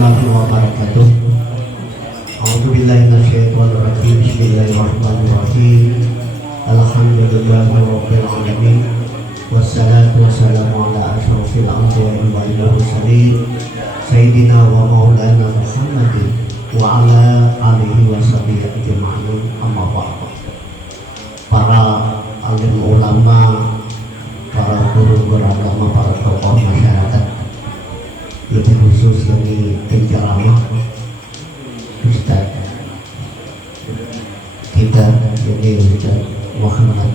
warahmatullahi wabarakatuh. A'udzubillahi minasyaitonirrajim. Bismillahirrahmanirrahim. Alhamdulillahirabbil alamin. Wassalatu wassalamu ala asyrofil anbiya'i wal mursalin sayyidina wa maulana Muhammadin wa ala alihi wa sahbihi ajma'in. Amma ba'd. Para alim ulama, para guru beragama, para tokoh masyarakat, lebih khusus dari penceramah Ustaz kita ini Ustaz Muhammad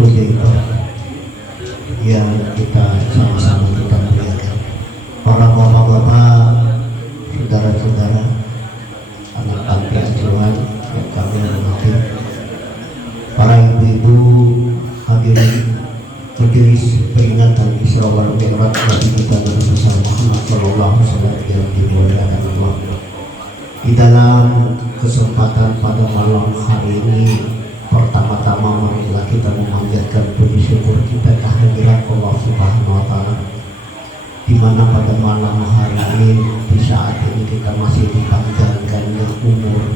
Hujairah yang kita sama-sama kita muliakan. Para bapak-bapak, saudara-saudara, anak panti asuhan yang kami hormati, para ibu-ibu hadirin majelis peringatan Isra wal Mi'raj Nabi kita Nabi besar Muhammad sallallahu alaihi wasallam yang dimuliakan Allah. Di dalam kesempatan pada malam hari ini, pertama-tama marilah kita memanjatkan puji syukur kita kehadiran Allah Subhanahu wa taala, di mana pada malam hari ini, di saat ini kita masih dipanjangkannya umur,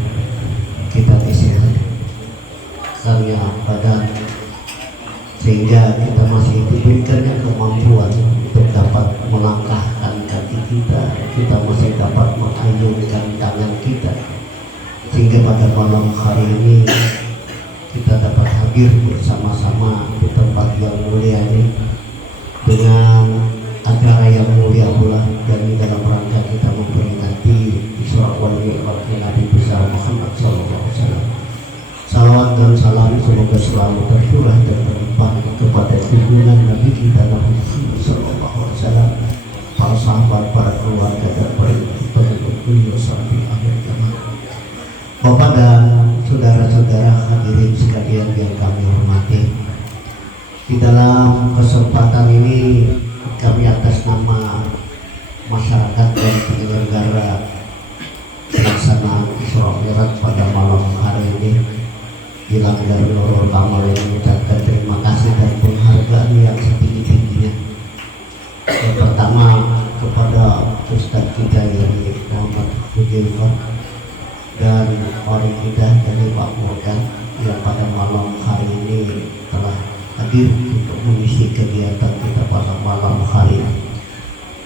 kita disehatkannya badan, sehingga kita masih diberikannya kemampuan untuk dapat melangkahkan kaki kita masih dapat mengayunkan tangan kita, sehingga pada malam hari ini kita dapat hadir bersama-sama di tempat yang mulia ini dengan acara yang mulia pula, dan dalam rangka kita memperingati Isra wal Mi'raj Nabi besar Muhammad sallallahu alaihi wasallam. Salawat dan salam semoga selalu tercurah dan terlimpah kepada junjungan Nabi kita Nabi Muhammad sallallahu alaihi wasallam, para sahabat, para keluarga dan pengikut beliau sampai akhir zaman. Bapak dan saudara-saudara hadirin sekalian yang kami hormati, di dalam kesempatan ini kami atas nama masyarakat dan penyelenggara pelaksanaan Isra Mi'raj pada malam hari ini, Gilang dari Nurul Kamal yang mengucapkan terima kasih dan penghargaan yang setinggi-tingginya. Yang pertama kepada Ustaz kita yang Muhammad Hujairah dan orang kita dari Pak Morgan yang pada malam hari ini telah hadir untuk mengisi kegiatan kita pada malam hari ini.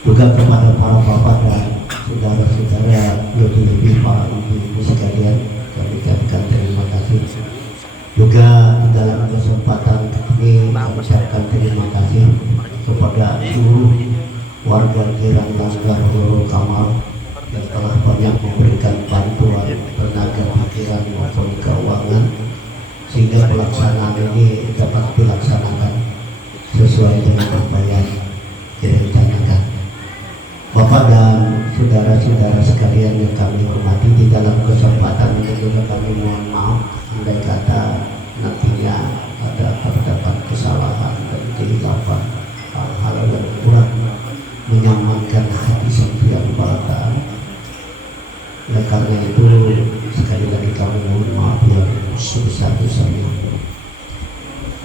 Juga kepada para bapak dan saudara-saudara, lebih-lebih para ibu-ibu sekalian, kami ucapkan terima kasih. Juga di dalam kesempatan ini mengucapkan terima kasih kepada seluruh warga Girang Langgar Nurul Kamal yang telah banyak memberikan bantuan tenaga pikiran maupun keuangan, sehingga pelaksanaan ini dapat dilaksanakan sesuai dengan apa yang direncanakan. Bapak dan saudara-saudara sekalian yang kami hormati, di dalam kesempatan ini juga kami mohon maaf andai kata nantinya ada terdapat kesalahan dan kehilafan, hal-hal yang kurang menyamankan hati yang batal. Oleh karena itu sekali lagi kami mohon maaf yang sebesar-besarnya.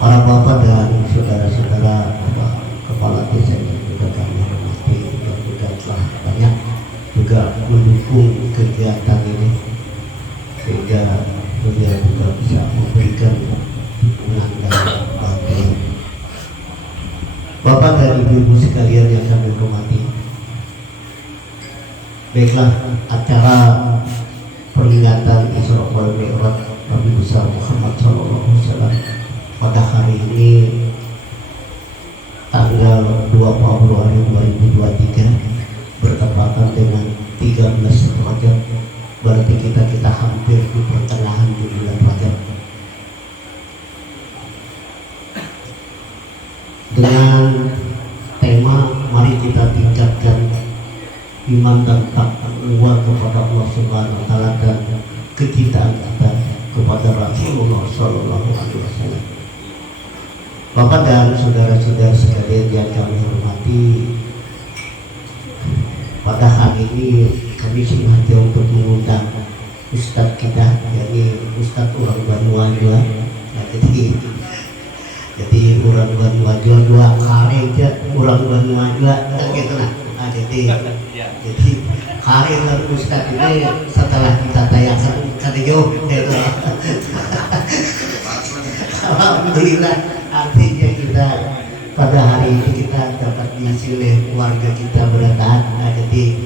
Para bapak dan saudara-saudara, bapak kepala desa yang juga kami hormati, yang juga telah banyak juga mendukung kegiatan ini, sehingga beliau juga bisa memberikan dukungan dan bantuan. Bapak dan ibu-ibu sekalian yang kami hormati, baiklah, acara peringatan Isra wal Mi'raj Nabi besar Muhammad sallallahu alaihi wasallam pada hari ini tanggal 2 Februari 2023 bertepatan dengan 13 Rajab, berarti kita hampir di pertengahan bulan Rajab, dengan tema mari kita tingkatkan iman dan takwa kepada Allah Subhanahu wa taala dan kecintaan kita kepada Rasulullah sallallahu alaihi wasallam. Bapak dan saudara-saudara sekalian yang kami hormati, pada hari ini kami sengaja untuk mengundang Ustadz kita, yakni Ustadz orang Banua. Jadi orang Banua dua kali aja orang Banua kan gitu lah. Nah, jadi hari Ustadz ini setelah kita tayangkan kadeo gitu. Alhamdulillah, artinya kita pada hari ini kita dapat diisi oleh keluarga kita berdatang. Nah, jadi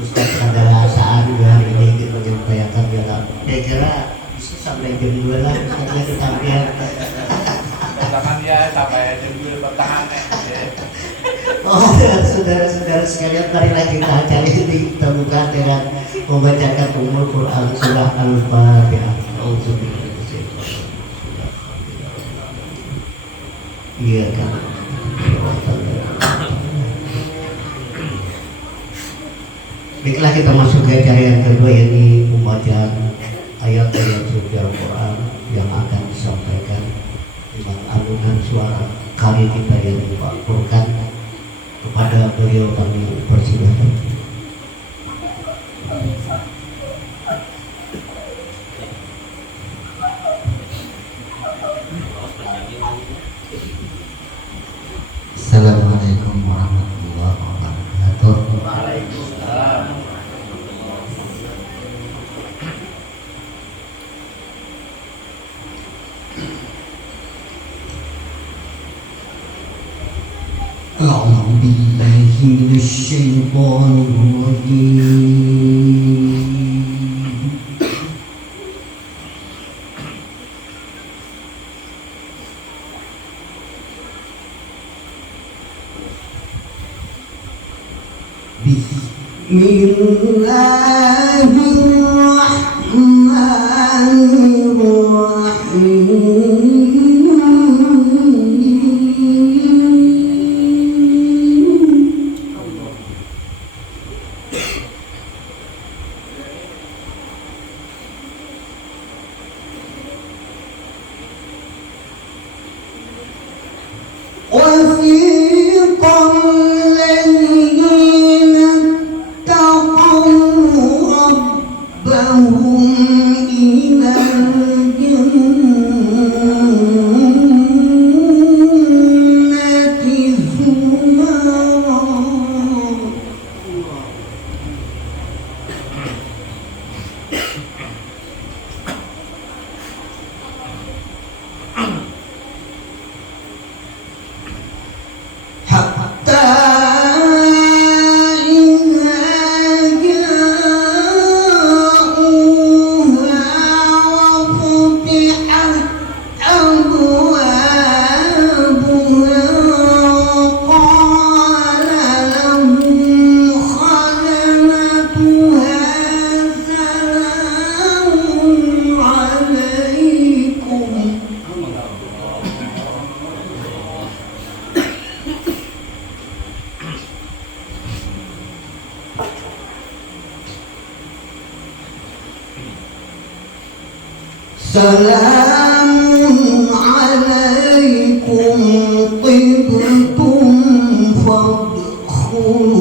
Ustadz pada saat hari ini ingin menyampaikan ya, saya kira bisa sampai jam 2 lah Ustadznya kesampaian. Tangan ya sampai jam 2 pertengahan ya. Oh, saudara-saudara sekalian, marilah kita cari kita buka dengan membacakan Ummul Quran surah Al-Fatihah. Iya kan. Baiklah, kita masuk ke acara yang kedua, yakni pembacaan ayat-ayat suci Al-Quran yang akan disampaikan dengan alunan suara kari kita yang dipakturkan. Kepada beliau kami persilakan. Assalamualaikum warahmatullahi wabarakatuh. Waalaikumsalam. أعوذ بالله من الشيطان الرجيم. بسم الله الرحمن وسيق الذين اتقوا ربهم إلى الجنة زمرا حتى إذا جاءوها وفتحت أبوابها قال لهم خزنتها سلام عليكم سلام عليكم طبتم فادخلوها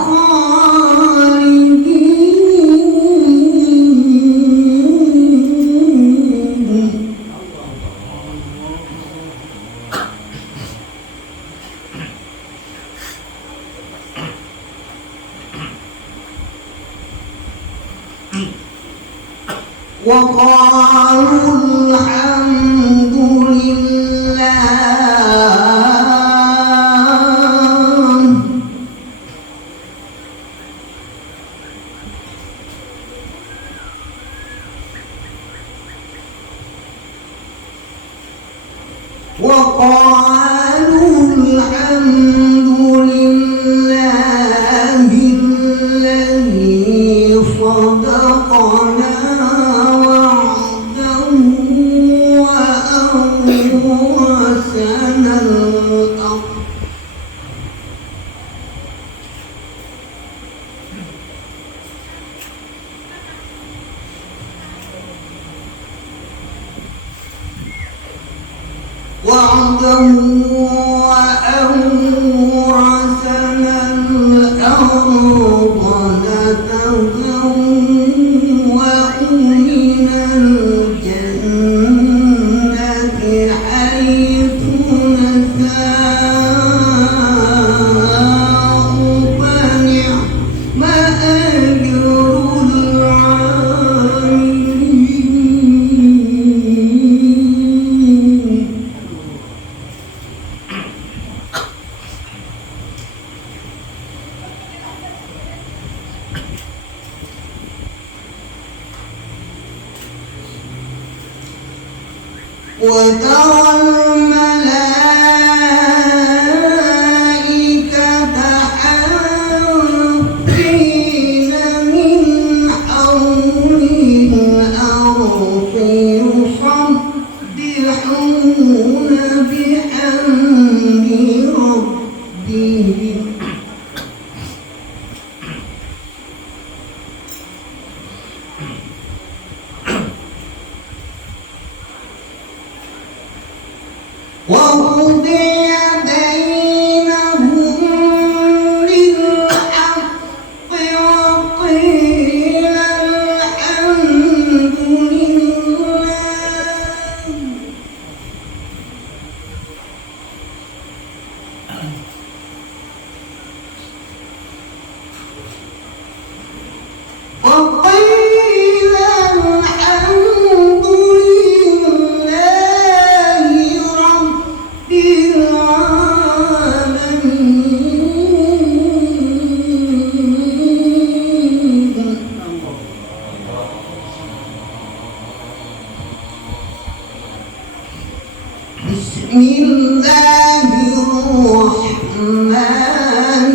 خالدين وقالوا الحمد لله وقالوا الحمد لله الذي صدقنا وعده وأورثنا الأرض وعده وأورثنا الأرض نتبوأ من الجنة حيث نشاء وترى الملائكة حافين من حول الأرض يسبحون بحمد ربهم وقضي بينهم بالحق وقيل الحمد لله وقيل الحمد لله رب العالمين بسم الله الرحمن الرحيم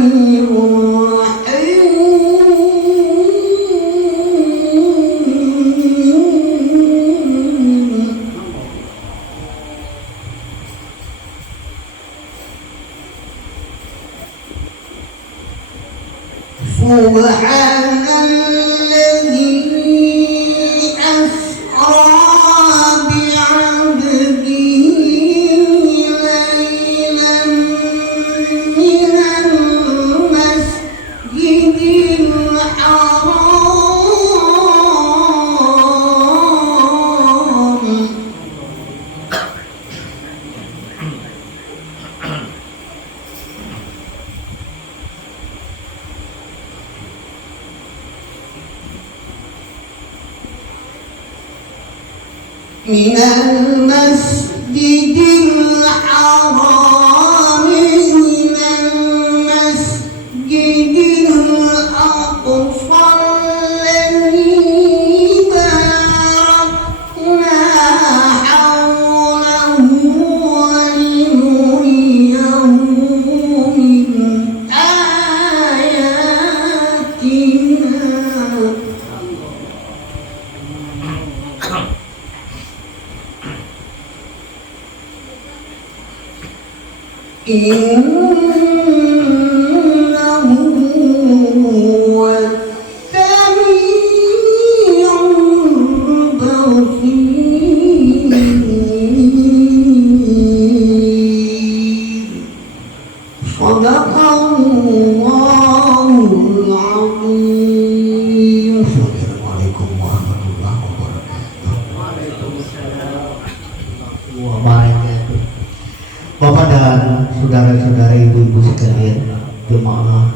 سبحان الذي أسرى بعبده ليلا من المسجد الحرام من المسجد الحرام إلى المسجد الأقصى الذي باركنا حوله ولنريه من آياتنا إنه هو السميع البصير صدق الله العظيم. Assalamualaikum warahmatullahi wabarakatuh. Bapak dan saudara-saudara, ibu-ibu sekalian, jemaah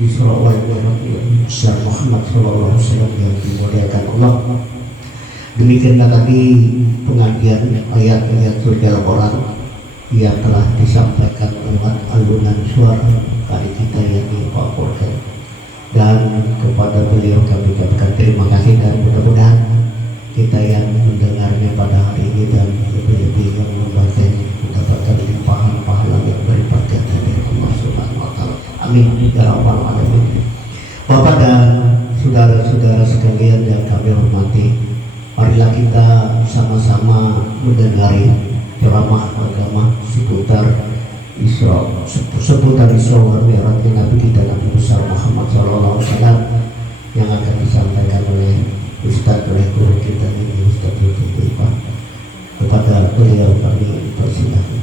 Isra wal Mi'raj Syekh Muhammad sallallahu alaihi wasallam yang dimuliakan Allah. Demikianlah tadi pengajian ayat-ayat suci Al-Quran yang telah disampaikan lewat alunan suara kali kita yang dipaparkan, dan kepada beliau kami ucapkan terima kasih, dan mudah-mudahan kita yang mendengarnya pada hari ini dan lebih-lebih yang membacanya mendapatkan limpahan pahala yang berlipat ganda dari Allah Subhanahu wa taala. Amin ya rabbal alamin. Bapak dan saudara-saudara sekalian yang kami hormati, marilah kita sama-sama mendengari ceramah agama seputar Isra wal Mi'raj Nabi kita Nabi besar Muhammad sallallahu alaihi wasallam yang akan disampaikan oleh Ustaz, oleh guru kita ini Ustaz Zulkifli. Kepada beliau kami persilakan.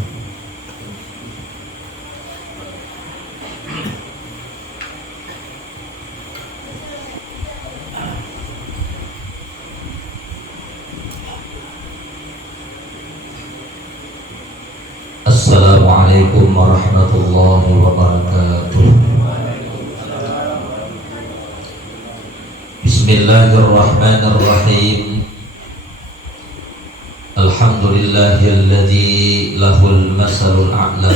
Assalamualaikum warahmatullahi wabarakatuh. Bismillahirrahmanirrahim. Alhamdulillahilladzi lahul masalul a'la.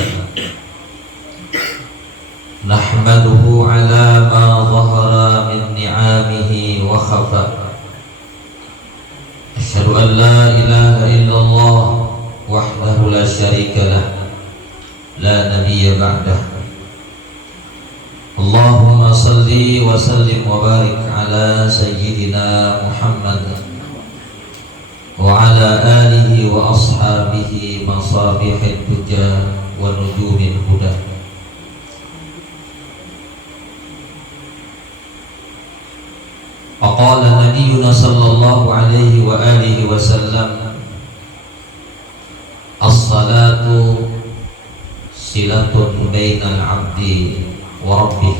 Nahmaduhu ala ma zahara min ni'amihi wa khafa. Asyhadu an la ilaha illallah وحده لا شريك له لا نبي بعده اللهم صل وسلم وبارك على سيدنا محمد وعلى آله وأصحابه مصابيح الدجى ونجوم الهدى. وقال نبينا صلى الله عليه وآله وسلم الصلاة صلة بين العبد وربه.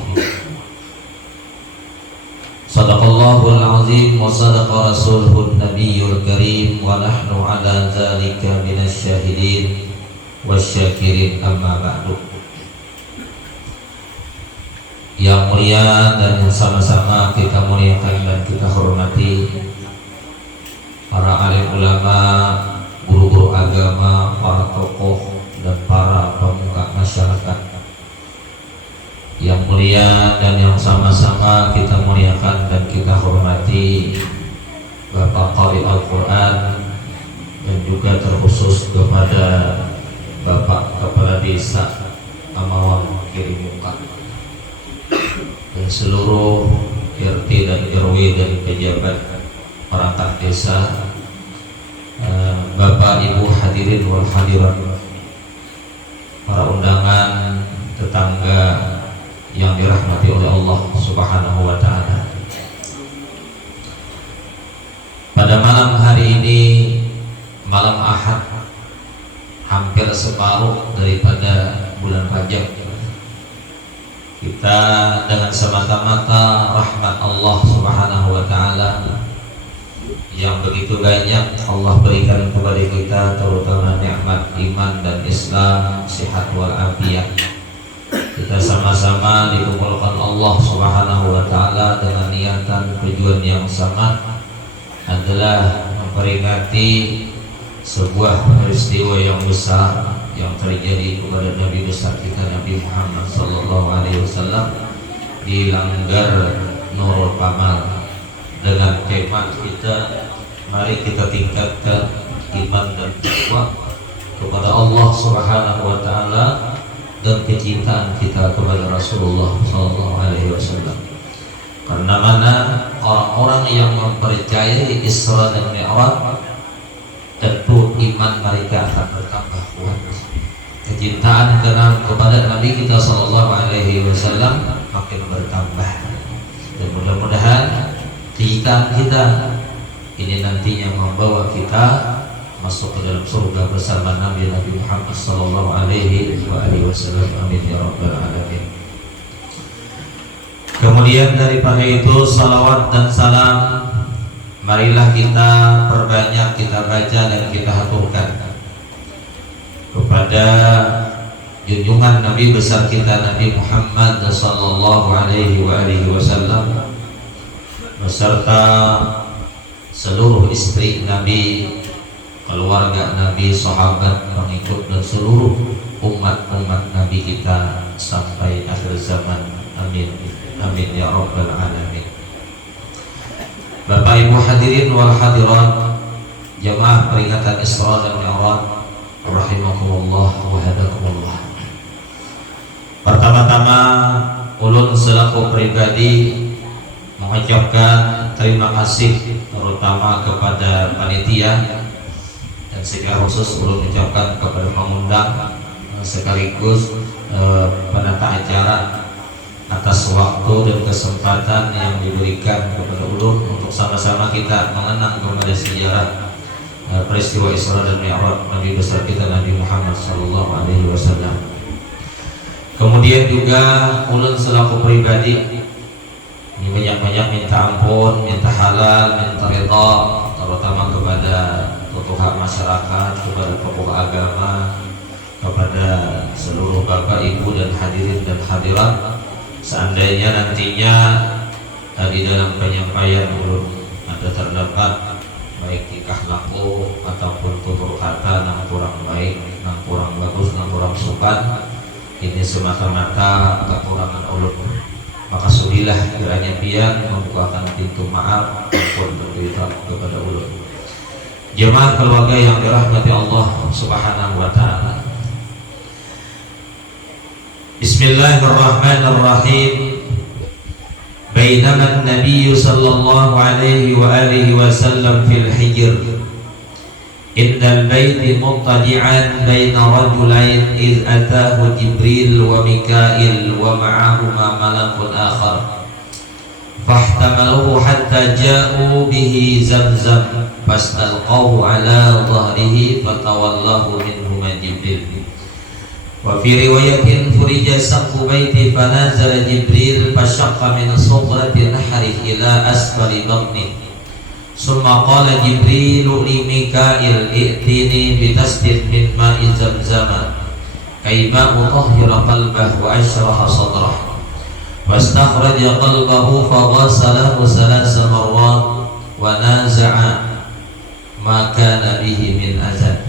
صدق الله العظيم وصدق رسوله النبي الكريم ونحن على ذلك من الشاهدين والشاكرين. أما بعد. Yang mulia dan yang sama-sama kita muliakan dan kita hormati para alim ulama, guru-guru agama, para tokoh dan para pemuka masyarakat. Yang mulia dan yang sama-sama kita muliakan dan kita hormati Bapak Qari Al-Quran dan juga terkhusus kepada Bapak Kepala Desa Amawang Kiri Muka dan seluruh RT dan RW dan pejabat perangkat desa, Bapak Ibu hadirin wal hadirat, para undangan, tetangga yang dirahmati oleh Allah Subhanahu wa taala. Pada malam hari ini, malam Ahad, hampir separuh daripada bulan Rajab, kita dengan semata-mata rahmat Allah Subhanahu wa taala yang begitu banyak Allah berikan kepada kita, terutama nikmat iman dan Islam, sehat wal afiat. Kita sama-sama dikumpulkan Allah Subhanahu wa taala dengan niatan tujuan yang sama, adalah memperingati sebuah peristiwa yang besar yang terjadi kepada Nabi besar kita Nabi Muhammad sallallahu alaihi wasallam di Langgar Nurul Kamal, dengan tema kita, mari kita tingkatkan iman dan takwa kepada Allah Subhanahu wa taala dan kecintaan kita kepada Rasulullah sallallahu alaihi wasallam. Karena mana orang-orang yang mempercayai Isra dan Mi'raj, tentu iman mereka akan bertambah kuat. Kecintaan kepada Nabi kita sallallahu alaihi wasallam makin bertambah. Dan mudah-mudahan kecintaan kita ini nantinya membawa kita masuk ke dalam surga bersama Nabi Muhammad sallallahu alaihi wasallam. Amin ya rabbal alamin. Kemudian daripada itu, salawat dan salam marilah kita perbanyak, kita baca dan kita haturkan kepada junjungan Nabi besar kita Nabi Muhammad sallallahu alaihi wasallam beserta seluruh istri Nabi, keluarga Nabi, sahabat, pengikut dan seluruh umat-umat Nabi kita sampai akhir zaman. Amin. Amin ya rabbal alamin. Bapak Ibu hadirin wal hadirat, jamaah peringatan Isra dan Mi'raj rahimakumullah wa hadakumullah. Pertama-tama ulun selaku pribadi mengucapkan terima kasih terutama kepada panitia, dan secara khusus ulun ucapkan kepada pengundang sekaligus penata acara atas waktu dan kesempatan yang diberikan kepada ulun untuk sama-sama kita mengenang kepada sejarah peristiwa Isra dan Mi'raj Nabi besar kita Nabi Muhammad sallallahu alaihi wasallam. Kemudian juga ulun selaku pribadi ini banyak-banyak minta ampun, minta halal, minta ridha, terutama kepada tokoh masyarakat, kepada tokoh agama, kepada seluruh bapak ibu dan hadirin dan hadirat. Seandainya nantinya di dalam penyampaian ulun ada terdapat baik tingkah laku ataupun tutur kata yang kurang baik, yang kurang bagus, yang kurang sopan, ini semata-mata kekurangan ulun. Maka sudilah kiranya pian membukakan pintu maaf maupun bercerita kepada ulun. Jemaah keluarga yang dirahmati Allah Subhanahu wa taala. Bismillahirrahmanirrahim. Bainama an-nabiy sallallahu alaihi wa alihi wasallam fil hijr indal baiti muttadi'an baina rajulain iz atahu Jibril wa Mikail wa ma'ahuma malakun akhar fahtamaluhu hatta ja'u bihi Zamzam fastalqahu ala dhahrihi fatawallahu minhuma Jibril. Wa fi riwayatin furija saqfu baiti fanazala Jibril fashaqqa min sudrati nahri ila asfali batni summa qala Jibril li Mikail i'tini bitasdid min ma'i Zamzam kayma utahhira qalbahu wa ashraha sadrahu wastakhraja qalbahu faghasalahu thalatha marrat wa naza'a ma kana bihi min azab.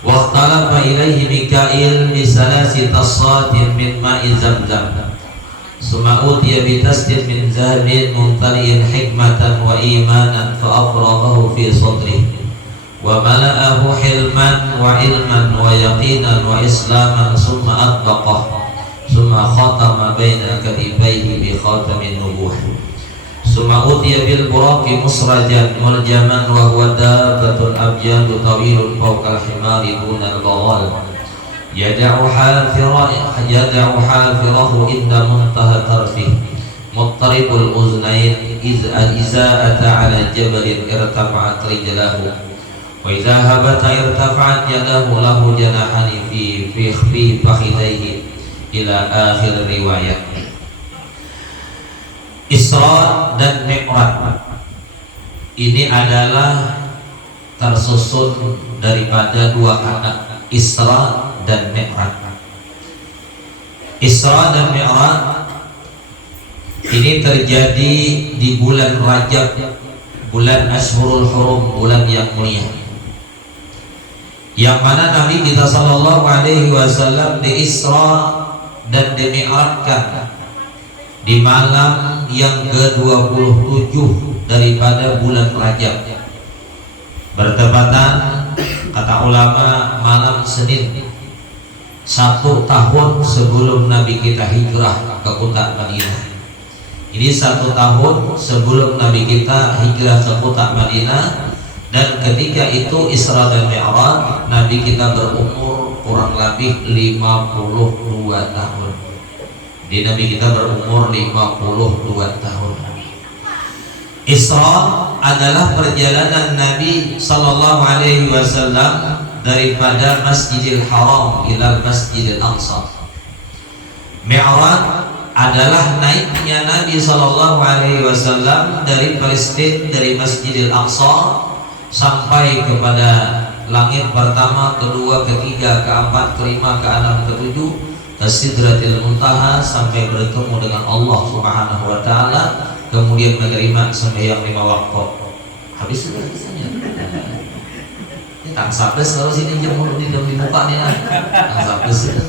Waqtalafa ilaihi Mikail bi salasi tassatin min ma'i Zamzam summa utiya bi tasdid min zahabin mumtali'in hikmatan wa imanan fa afradahu fi sadrihi wa mala'ahu hilman wa ilman wa yaqinan wa islaman summa atbaqah summa khatama baina katifaihi bi khatamin nubuwah summa utiya bil buraqi musrajan muljaman wa huwa dabbatun abyadu tawilun fawqa al-himari duna al-baghal yada'u hafirahu inda muntaha tarfih muttaribul uznain iza ata ala jabalin irtafa'at rijlahu wa iza habata irtafa'at yadahu lahu janahani fi fakhidaihi ila akhir riwayat. Isra dan Mi'raj ini adalah tersusun daripada dua kata, Isra dan Mi'raj. Isra dan Mi'raj ini terjadi di bulan Rajab, bulan Ashhurul Hurum, bulan yang mulia, yang mana Nabi kita sallallahu alaihi wasallam di Isra dan di Mi'rajkan di malam yang ke-27 daripada bulan Rajab, bertepatan kata ulama malam Senin 1 tahun sebelum Nabi kita hijrah ke kota Madinah. Ini 1 tahun sebelum Nabi kita hijrah ke kota Madinah, dan ketika itu Isra dan Mi'raj Nabi kita berumur kurang lebih 52 tahun. Di Nabi kita berumur 52 tahun. Isra adalah perjalanan Nabi sallallahu alaihi wasallam daripada Masjidil Haram ila Masjidil Aqsa. Mi'raj adalah naiknya Nabi sallallahu alaihi wasallam dari Palestina, dari Masjidil Aqsa sampai kepada langit pertama, kedua, ketiga, keempat, kelima, keenam, ketujuh, Sidratil Muntaha, sampai bertemu dengan Allah Subhanahu wa taala, kemudian menerima sembahyang 5 waktu. Habis sudah kisahnya. Ini tak sampai kalau sini jam mulu di muka nih lah. Tak sampai sudah.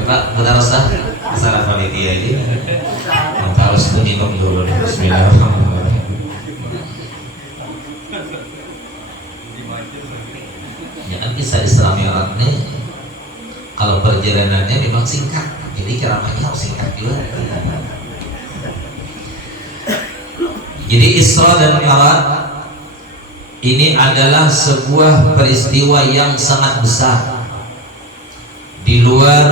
Pak, bentar Ustaz. Masalah panitia ini. Kita harus minum dulu nih. Bismillahirrahmanirrahim. Ya, kisah Islam Mi'raj ini kalau perjalanannya memang singkat, jadi ceramahnya harus singkat juga. Jadi Isra dan Mi'raj ini adalah sebuah peristiwa yang sangat besar di luar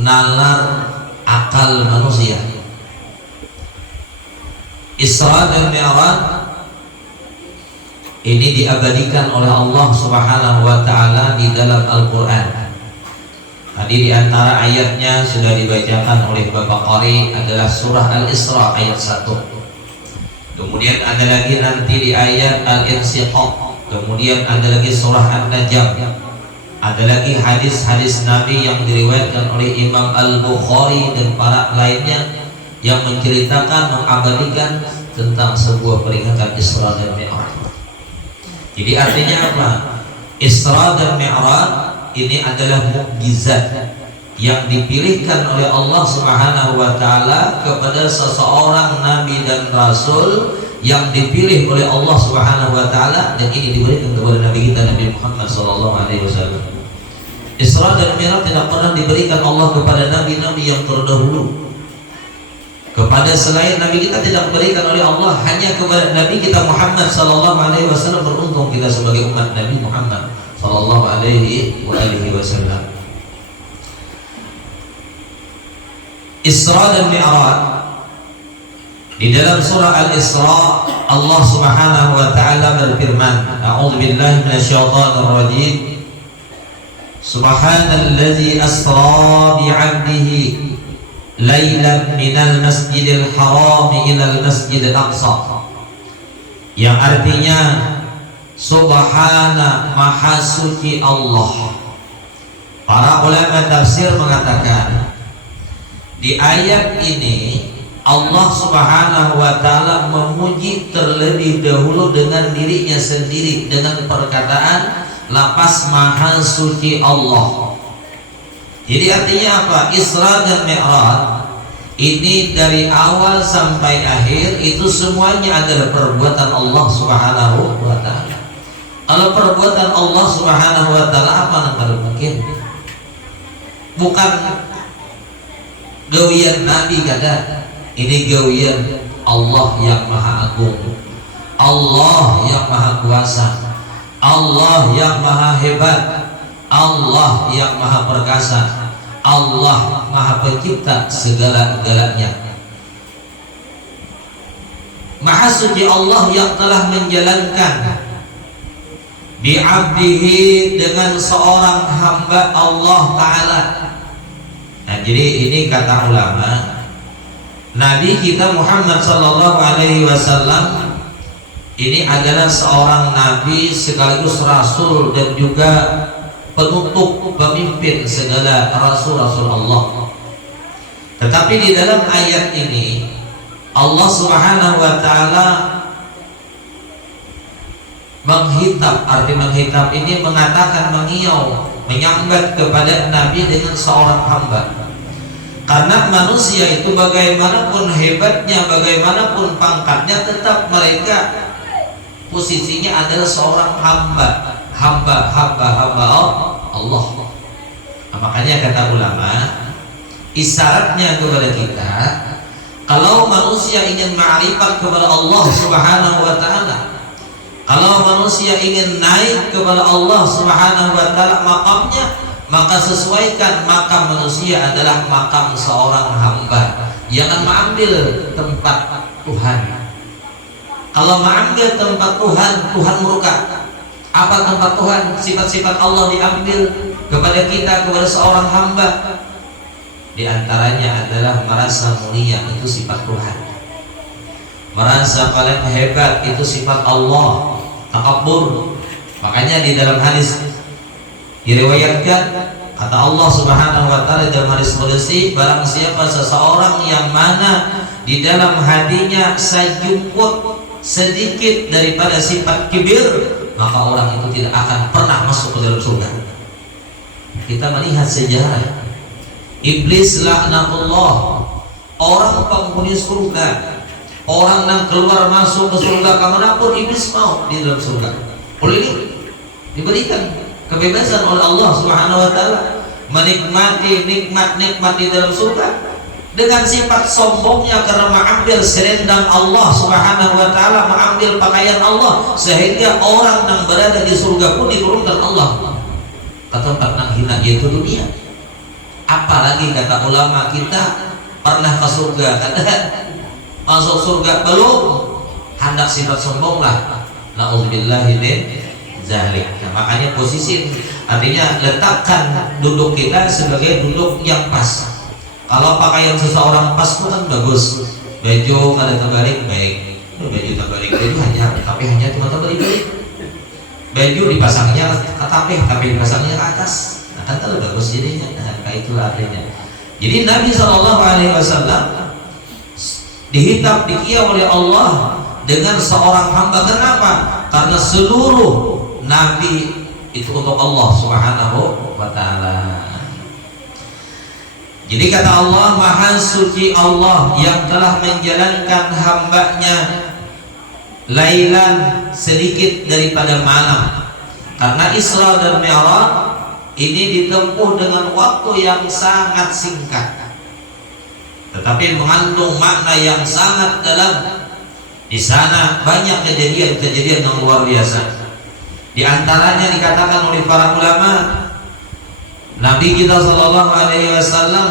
nalar akal manusia. Isra dan Mi'raj ini diabadikan oleh Allah Subhanahu wa taala di dalam Al-Qur'an. Tadi di antara ayatnya sudah dibacakan oleh Bapak Qari adalah surah Al-Isra ayat 1. Kemudian ada lagi nanti di ayat Al-Insyiqaq. Kemudian ada lagi surah An-Najm. Ada lagi hadis-hadis Nabi yang diriwayatkan oleh Imam Al-Bukhari dan para lainnya yang menceritakan, mengabadikan tentang sebuah peringatan Isra dan Mi'raj. Jadi artinya apa? Isra dan Mi'raj ini adalah mukjizat yang dipilihkan oleh Allah Subhanahu wa taala kepada seseorang nabi dan rasul yang dipilih oleh Allah Subhanahu wa taala, dan ini diberikan kepada Nabi kita Nabi Muhammad sallallahu alaihi wasallam. Isra dan Mi'raj tidak pernah diberikan Allah kepada nabi-nabi yang terdahulu. Kepada selain Nabi kita tidak diberikan oleh Allah, hanya kepada Nabi kita Muhammad sallallahu alaihi wasallam. Beruntung kita sebagai umat Nabi Muhammad sallallahu alaihi wasallam. Isra dan Mi'raj di dalam surah Al-Isra, Allah Subhanahu wa taala berfirman, A'udzubillahi minasyaitonir rajim. Subhanalladzi asra bi'abdihi lailan minal masjidil haram ilal masjidil aqsa. Yang artinya Subhana maha suci Allah. Para ulama tafsir mengatakan di ayat ini Allah Subhanahu wa taala memuji terlebih dahulu dengan dirinya sendiri dengan perkataan lafaz maha suci Allah. Jadi artinya apa? Isra dan Mi'raj ini dari awal sampai akhir itu semuanya adalah perbuatan Allah Subhanahu wa taala. Kalau perbuatan Allah Subhanahu wa taala apa yang mungkin? Bukan gawian Nabi kata. Ini gawian Allah yang maha agung, Allah yang maha kuasa, Allah yang maha hebat, Allah yang maha perkasa, Allah maha pencipta segala-galanya. Maha suci Allah yang telah menjalankan bi'abdihi dengan seorang hamba Allah Ta'ala. Nah jadi ini kata ulama, Nabi kita Muhammad sallallahu alaihi wasallam ini adalah seorang nabi sekaligus rasul dan juga penutup, pemimpin segala rasul-rasul Allah. Tetapi di dalam ayat ini Allah Subhanahu wa taala menghitab, arti menghitab ini mengatakan mengiau, menyambat kepada Nabi dengan seorang hamba. Karena manusia itu bagaimanapun hebatnya, bagaimanapun pangkatnya, tetap mereka posisinya adalah seorang hamba Allah. Nah, makanya kata ulama, isyaratnya kepada kita, kalau manusia ingin ma'rifat kepada Allah Subhanahu wa taala, kalau manusia ingin naik kepada Allah Subhanahu wa taala makamnya, maka sesuaikan makam manusia adalah makam seorang hamba. Jangan mengambil tempat Tuhan. Kalau mengambil tempat Tuhan, Tuhan murka. Apa tempat Tuhan? Sifat-sifat Allah diambil kepada kita, kepada seorang hamba. Di antaranya adalah merasa mulia, itu sifat Tuhan. Merasa paling hebat, itu sifat Allah. Takabur. Makanya di dalam hadis diriwayatkan, kata Allah Subhanahu wa taala dalam hadis qudsi, barang siapa seseorang yang mana di dalam hatinya sejumput sedikit daripada sifat kibir, maka orang itu tidak akan pernah masuk ke dalam surga. Kita melihat sejarah iblis laknatullah, orang penghuni surga, orang yang keluar masuk ke surga kemanapun iblis mau di dalam surga. Oleh ini diberikan kebebasan oleh Allah Subhanahu wa taala menikmati nikmat-nikmat di dalam surga. Dengan sifat sombongnya karena mengambil selendang Allah Subhanahu wa taala, mengambil pakaian Allah, sehingga orang yang berada di surga pun diturunkan Allah ke tempat yang hina, yaitu dunia. Apalagi kata ulama kita pernah ke surga, kata masuk surga belum, hendak sifat sombong lah. Nauzubillahi min zalik. Nah, makanya posisi artinya letakkan duduk kita sebagai duduk yang pas. Kalau pakaian seseorang pas itu kan bagus, baju kada terbalik baik, baju terbalik itu hanya cuma terbalik. Baju dipasangnya tapi dipasangnya ke atas, nah kan terlalu bagus jadinya. Nah kayak itulah artinya. Jadi Nabi SAW dihitab dikia oleh Allah dengan seorang hamba. Kenapa? Karena seluruh Nabi itu untuk Allah Subhanahu wa taala. Jadi kata Allah, maha suci Allah yang telah menjalankan hambanya lailan, sedikit daripada malam. Karena Isra dan Mi'raj ini ditempuh dengan waktu yang sangat singkat, tetapi mengandung makna yang sangat dalam. Di sana banyak kejadian-kejadian yang luar biasa. Di antaranya dikatakan oleh para ulama, Nabi kita Shallallahu Alaihi Wasallam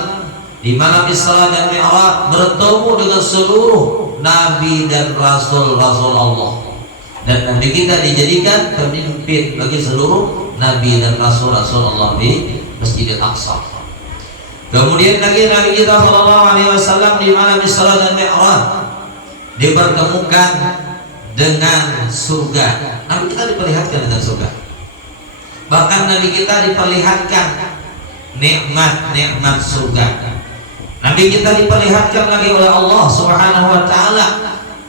di malam Isra dan Mi'raj bertemu dengan seluruh Nabi dan Rasul-Rasul Allah, dan Nabi kita dijadikan pemimpin bagi seluruh Nabi dan Rasul-Rasul Allah di Masjidil Aqsa. Kemudian lagi Nabi kita Shallallahu Alaihi Wasallam di malam Isra dan Mi'raj dipertemukan dengan surga. Nabi kita diperlihatkan dengan surga. Bahkan Nabi kita diperlihatkan nikmat-nikmat surga. Nabi kita diperlihatkan lagi oleh Allah Subhanahu wa taala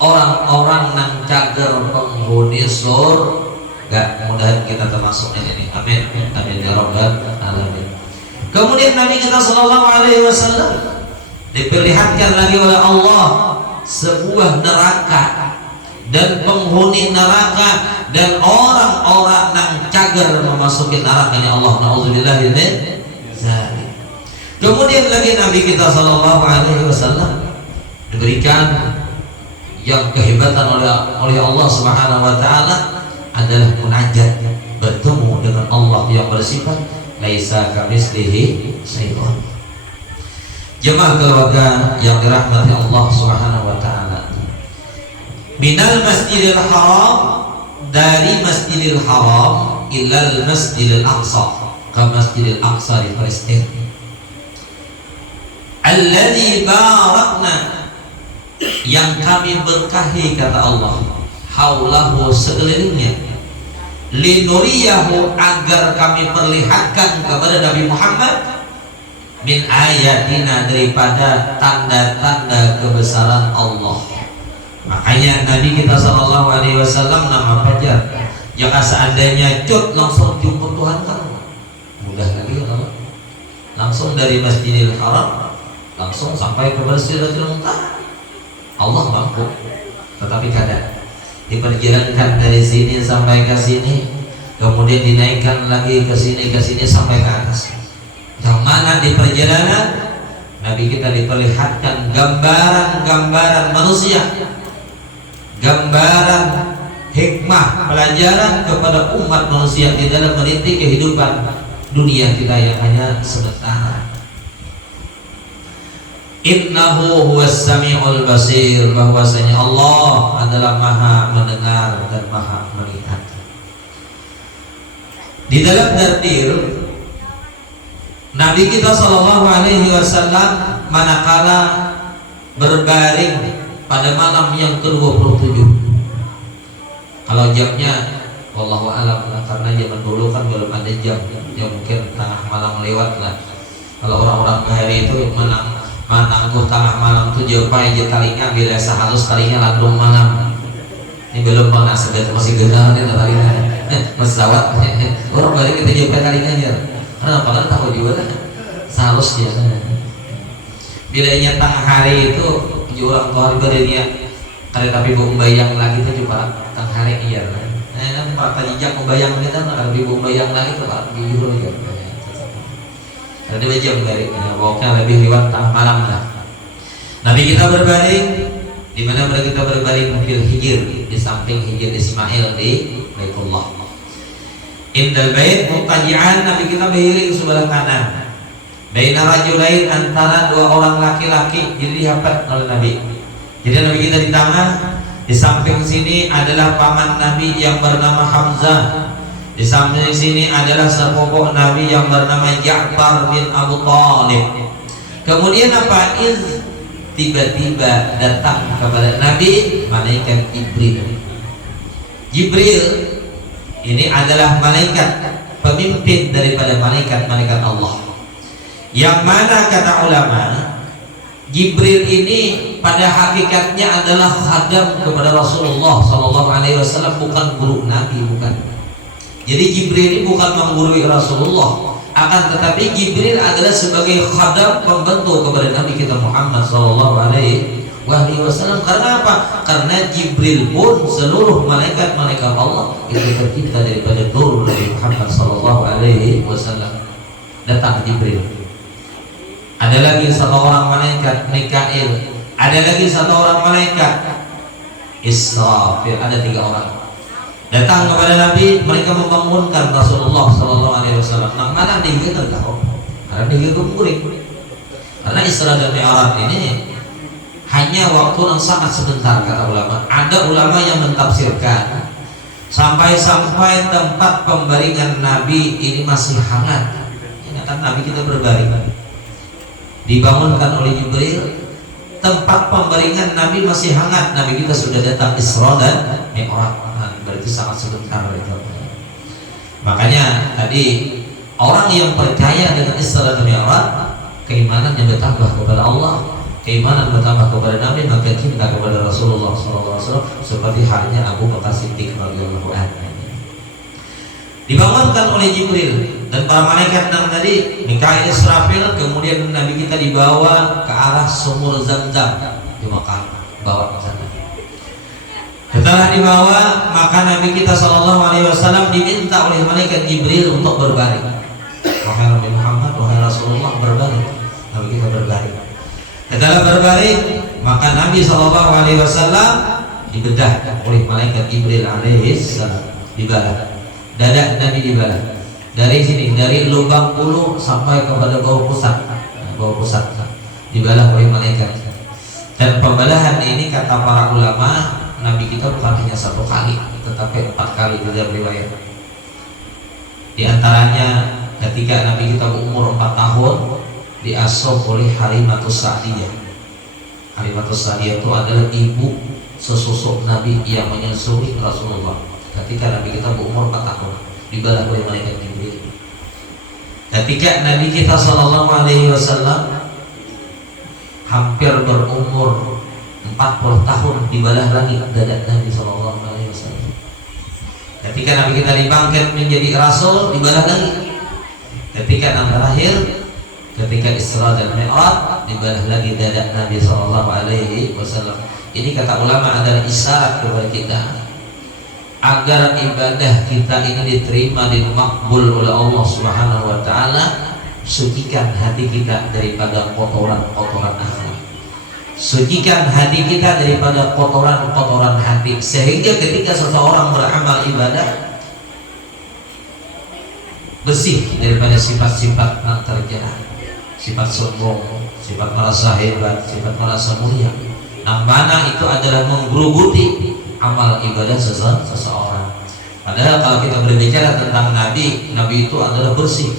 orang-orang yang cager penghuni surga. Mudah-mudahan kita termasuk ini. Amin. Amin ya rabbal alamin. Kemudian Nabi kita sallallahu alaihi wasallam diperlihatkan lagi oleh Allah sebuah neraka dan penghuni neraka dan orang-orang yang cager memasuki neraka Allah. Nauzubillah min dzalik. Kemudian lagi Nabi kita sallallahu alaihi wasallam diberikan yang kehebatan oleh Allah Subhanahu wa taala adalah munajat, bertemu dengan Allah yang bersifat laisa kamitslihi syai'un. Jemaah keluarga yang dirahmati Allah Subhanahu wa taala, minal Masjidil Haram, dari Masjidil Haram ilal Masjidil Aqsa, ke Masjidil Aqsa di Palestina. Alladzi barakna, yang kami berkahi kata Allah, haulahu, sekelilingnya, linuriyahu, agar kami perlihatkan kepada Nabi Muhammad, min ayatina, daripada tanda-tanda kebesaran Allah. Makanya Nabi kita sallallahu alaihi wasallam nama fajar, jika seandainya cut langsung jumpa Tuhan kan mudah lagi Allah. Langsung dari Masjidil Haram langsung sampai ke Sidratul Muntaha, Allah mampu. Tetapi kadang diperjalankan dari sini sampai ke sini, kemudian dinaikkan lagi ke sini sampai ke atas. Yang mana di perjalanan Nabi kita diperlihatkan gambaran-gambaran manusia, gambaran hikmah, pelajaran kepada umat manusia di dalam meniti kehidupan dunia kita yang hanya sebentar. Innahu huwas sami'ul basir, bahwasanya Allah adalah maha mendengar dan maha melihat. Di dalam Dardir Nabi kita sallallahu alaihi wasallam manakala berbaring pada malam yang ke-27. Kalau jamnya wallahu alam, karena zaman dulu kan belum ada jam, ya mungkin tengah malam lewat lah. Kalau orang-orang hari itu menangguh tengah malam tuh jepai je talinga bila sahalus talinga landung malam. Ini belum pernah sedang masih genal nih talinga. Pesawat orang balik kita jepai talinga aja. Karena apa kan tahu juga kan sahalus dia. Bila nya tengah hari itu orang tua berinya ada tapi membayang lagi itu cuma tengah hari iya. Kan Pak Jijak membayang kita ada membayang lagi tuh Pak Jijak ya. Ada jam dari pokoknya lebih lewat tengah malam lah. Nabi kita berbaring di mana kita berbaring fil hijr, di samping hijr Ismail di Baitullah. Indal bait mutajian, Nabi kita berdiri sebelah kanan. Baina rajulain, antara dua orang laki-laki, jadi dihafal oleh Nabi. Jadi Nabi kita di tengah, di samping sini adalah paman Nabi yang bernama Hamzah. Di samping sini adalah sepupu Nabi yang bernama Ja'far bin Abu Thalib. Kemudian apa? Tiba-tiba datang kepada Nabi malaikat Jibril. Jibril ini adalah malaikat pemimpin daripada malaikat-malaikat Allah. Yang mana kata ulama, Jibril ini pada hakikatnya adalah khadam kepada Rasulullah SAW, bukan guru Nabi, bukan. Jadi Jibril ini bukan menggurui Rasulullah, akan tetapi Jibril adalah sebagai khadam pembantu kepada Nabi kita Muhammad SAW. wasallam. Karena apa? Karena Jibril pun seluruh malaikat-malaikat Allah itu tercipta daripada nur dari Muhammad sallallahu alaihi wasallam. Datang Jibril. Ada lagi satu orang malaikat Mikail, ada lagi satu orang malaikat Israfil, ada 3 orang. Datang kepada Nabi, mereka membangunkan Rasulullah sallallahu alaihi wasallam. Nang mana dia kita tahu? Karena dia kemuring. Karena Isra dan Mi'raj ini hanya waktu yang sangat sebentar kata ulama. Ada ulama yang mentafsirkan sampai-sampai tempat pembaringan Nabi ini masih hangat. Ini kan Nabi kita berbaring, dibangunkan oleh Jibril. Tempat pembaringan Nabi masih hangat. Nabi kita sudah datang Isra dan Mi'raj. Berarti sangat sebentar itu. Makanya tadi orang yang percaya dengan Isra dan Mi'raj, keimanannya bertambah kepada Allah, keimanan bertambah kepada Nabi, maka cinta kepada Rasulullah SAW seperti halnya Abu Bakar Siddiq radhiyallahu anhu. Dibangunkan oleh Jibril dan para malaikat yang tadi Mikail, Israfil, kemudian Nabi kita dibawa ke arah sumur Zam-Zam di Makkah, bawa ke sana. Setelah dibawa, maka Nabi kita SAW diminta oleh malaikat Jibril untuk berbaring. Wahai Nabi Muhammad, wahai Rasulullah, berbaring. Nabi kita berbaring. Setelah berbaring, maka Nabi SAW dibedah oleh malaikat Jibril alaihissalam. Dibalah dada Nabi, dibalah dari sini, dari lubang bulu sampai kepada bawah pusat, dibalah oleh malaikat. Dan pembalahan ini kata para ulama, Nabi kita bukan hanya 1 kali, tetapi 4 kali dalam riwayat. Di antaranya ketika Nabi kita berumur 4 tahun diasuh oleh Halimatus Sa'diyah. Halimatus Sa'diyah itu adalah ibu sesusuk Nabi yang menyusui Rasulullah. Ketika Nabi kita berumur 4 tahun dibalah oleh malaikat Jibril. Ketika Nabi kita sallallahu alaihi wasallam hampir berumur 40 tahun dibalah lagi dada Nabi sallallahu alaihi wasallam. Ketika Nabi kita dibangkit menjadi rasul dibalah lagi. Ketika yang terakhir, ketika Isra dan Mi'raj dibalah lagi dada Nabi sallallahu alaihi wasallam. Ini kata ulama adalah isyarat kepada kita agar ibadah kita ini diterima dan makbul oleh Allah Subhanahu wa taala. Sucikan hati kita daripada kotoran-kotoran akhlak. Sucikan hati kita daripada kotoran-kotoran hati, sehingga ketika seseorang beramal ibadah bersih daripada sifat-sifat yang terjadi, sifat sombong, sifat merasa hebat, sifat merasa mulia, yang mana itu adalah menggerogoti amal ibadah seseorang. Padahal kalau kita berbicara tentang Nabi itu adalah bersih,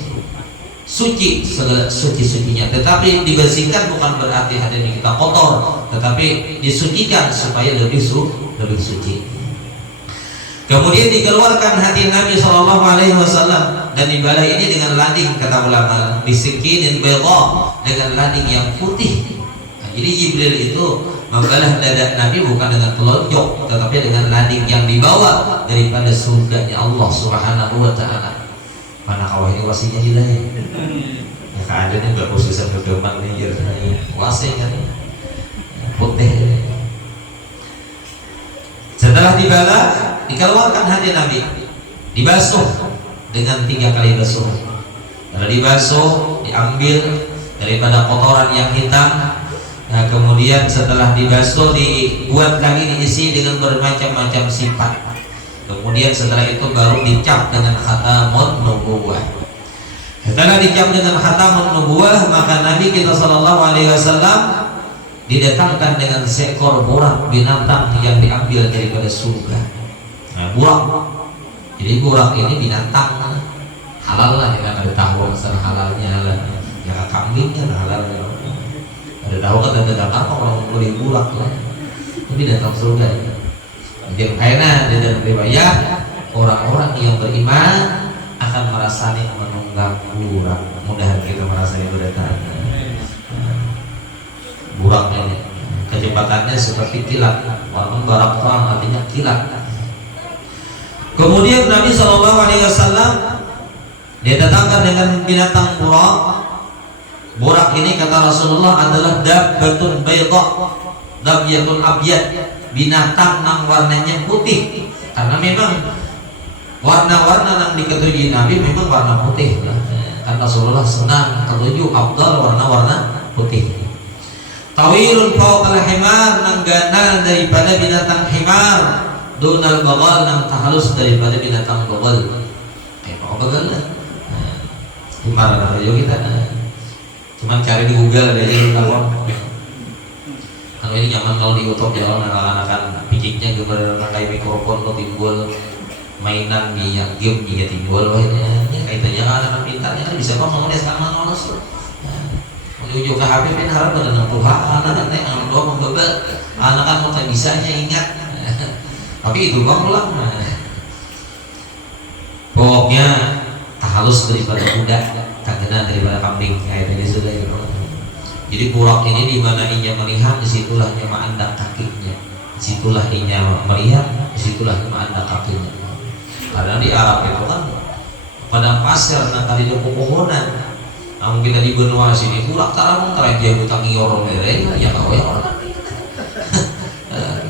suci, segala suci-sucinya. Tetapi dibersihkan bukan berarti hati kita kotor, tetapi disucikan supaya lebih suci. Kemudian dikeluarkan hati Nabi SAW dan dibalah ini dengan lading, kata ulama, bisikinin bayda, dengan lading yang putih. Nah, jadi Jibril itu membalah dada Nabi bukan dengan telunjuk, tetapi dengan lading yang dibawa daripada surganya Allah Subhanahu wa taala. Mana kawah ini wasinya hidayah. Ya keadaannya enggak posisi berdeman nih ya. Wasi kan putih. Setelah dibalah, dikeluarkan hati Nabi, dibasuh dengan 3 kali basuh. Setelah dibasuh, diambil daripada kotoran yang hitam. Nah, kemudian setelah dibasuh dibuat lagi, diisi dengan bermacam-macam sifat. Kemudian setelah itu baru dicap dengan khatamun nubuwah. Setelah dicap dengan khatamun nubuwah, maka Nabi kita sallallahu alaihi wasallam didatangkan dengan seekor burak, binatang yang diambil daripada surga. Nah, burak. Jadi burak ini binatang halal lah, kita ada tahu masalah halalnya halal. Ya kambingnya halal. Ada tahu kan ada apa orang boleh burak lah. Tapi datang surga ya. Jadi karena di dalam riwayat orang-orang yang beriman akan merasani menunggang burak. Mudah kita merasani berdatang. Burak ini kecepatannya seperti kilat. Walaupun barak terang artinya kilat. Kemudian Nabi SAW dia datangkan dengan binatang burak. Burak ini kata Rasulullah adalah dabbatun bayda, Dabyatul abyad, binatang nang warnanya putih. Karena memang warna-warna yang diketahui Nabi memang warna putih. Karena Rasulullah senang ketujuh afdal warna-warna putih. Tawilun fawqal himar, nang ganal daripada binatang himar, dunal bagal, nang tahalus daripada binatang bagal. Kayak apa bagal lah? Himar lah kita. Cuman cari di Google aja lu tahu. Kalau ini nyaman kalau di YouTube ya anak-anak pikirnya gambar pakai mikrofon tuh timbul mainan minyak game dia timbul ini kaitannya anak-anak pintarnya kan bisa ngomong dia sekarang ngomong menuju ke HP kan harap pada Tuhan anak-anak yang doa membebel anak-anak mau tak bisanya ingat tapi itu bang pulang pokoknya tak halus daripada kuda tak kena daripada kambing kayaknya sudah gitu. Jadi burak ini di mana inya melihat, disitulah inya menandang kakinya. Disitulah inya melihat, disitulah inya menandang kakinya. Karena di Arab itu kan pada pasir nanti di pepohonan. Namun kita di benua sini burak tarang dia hutang ior mereka ya kau ya orang.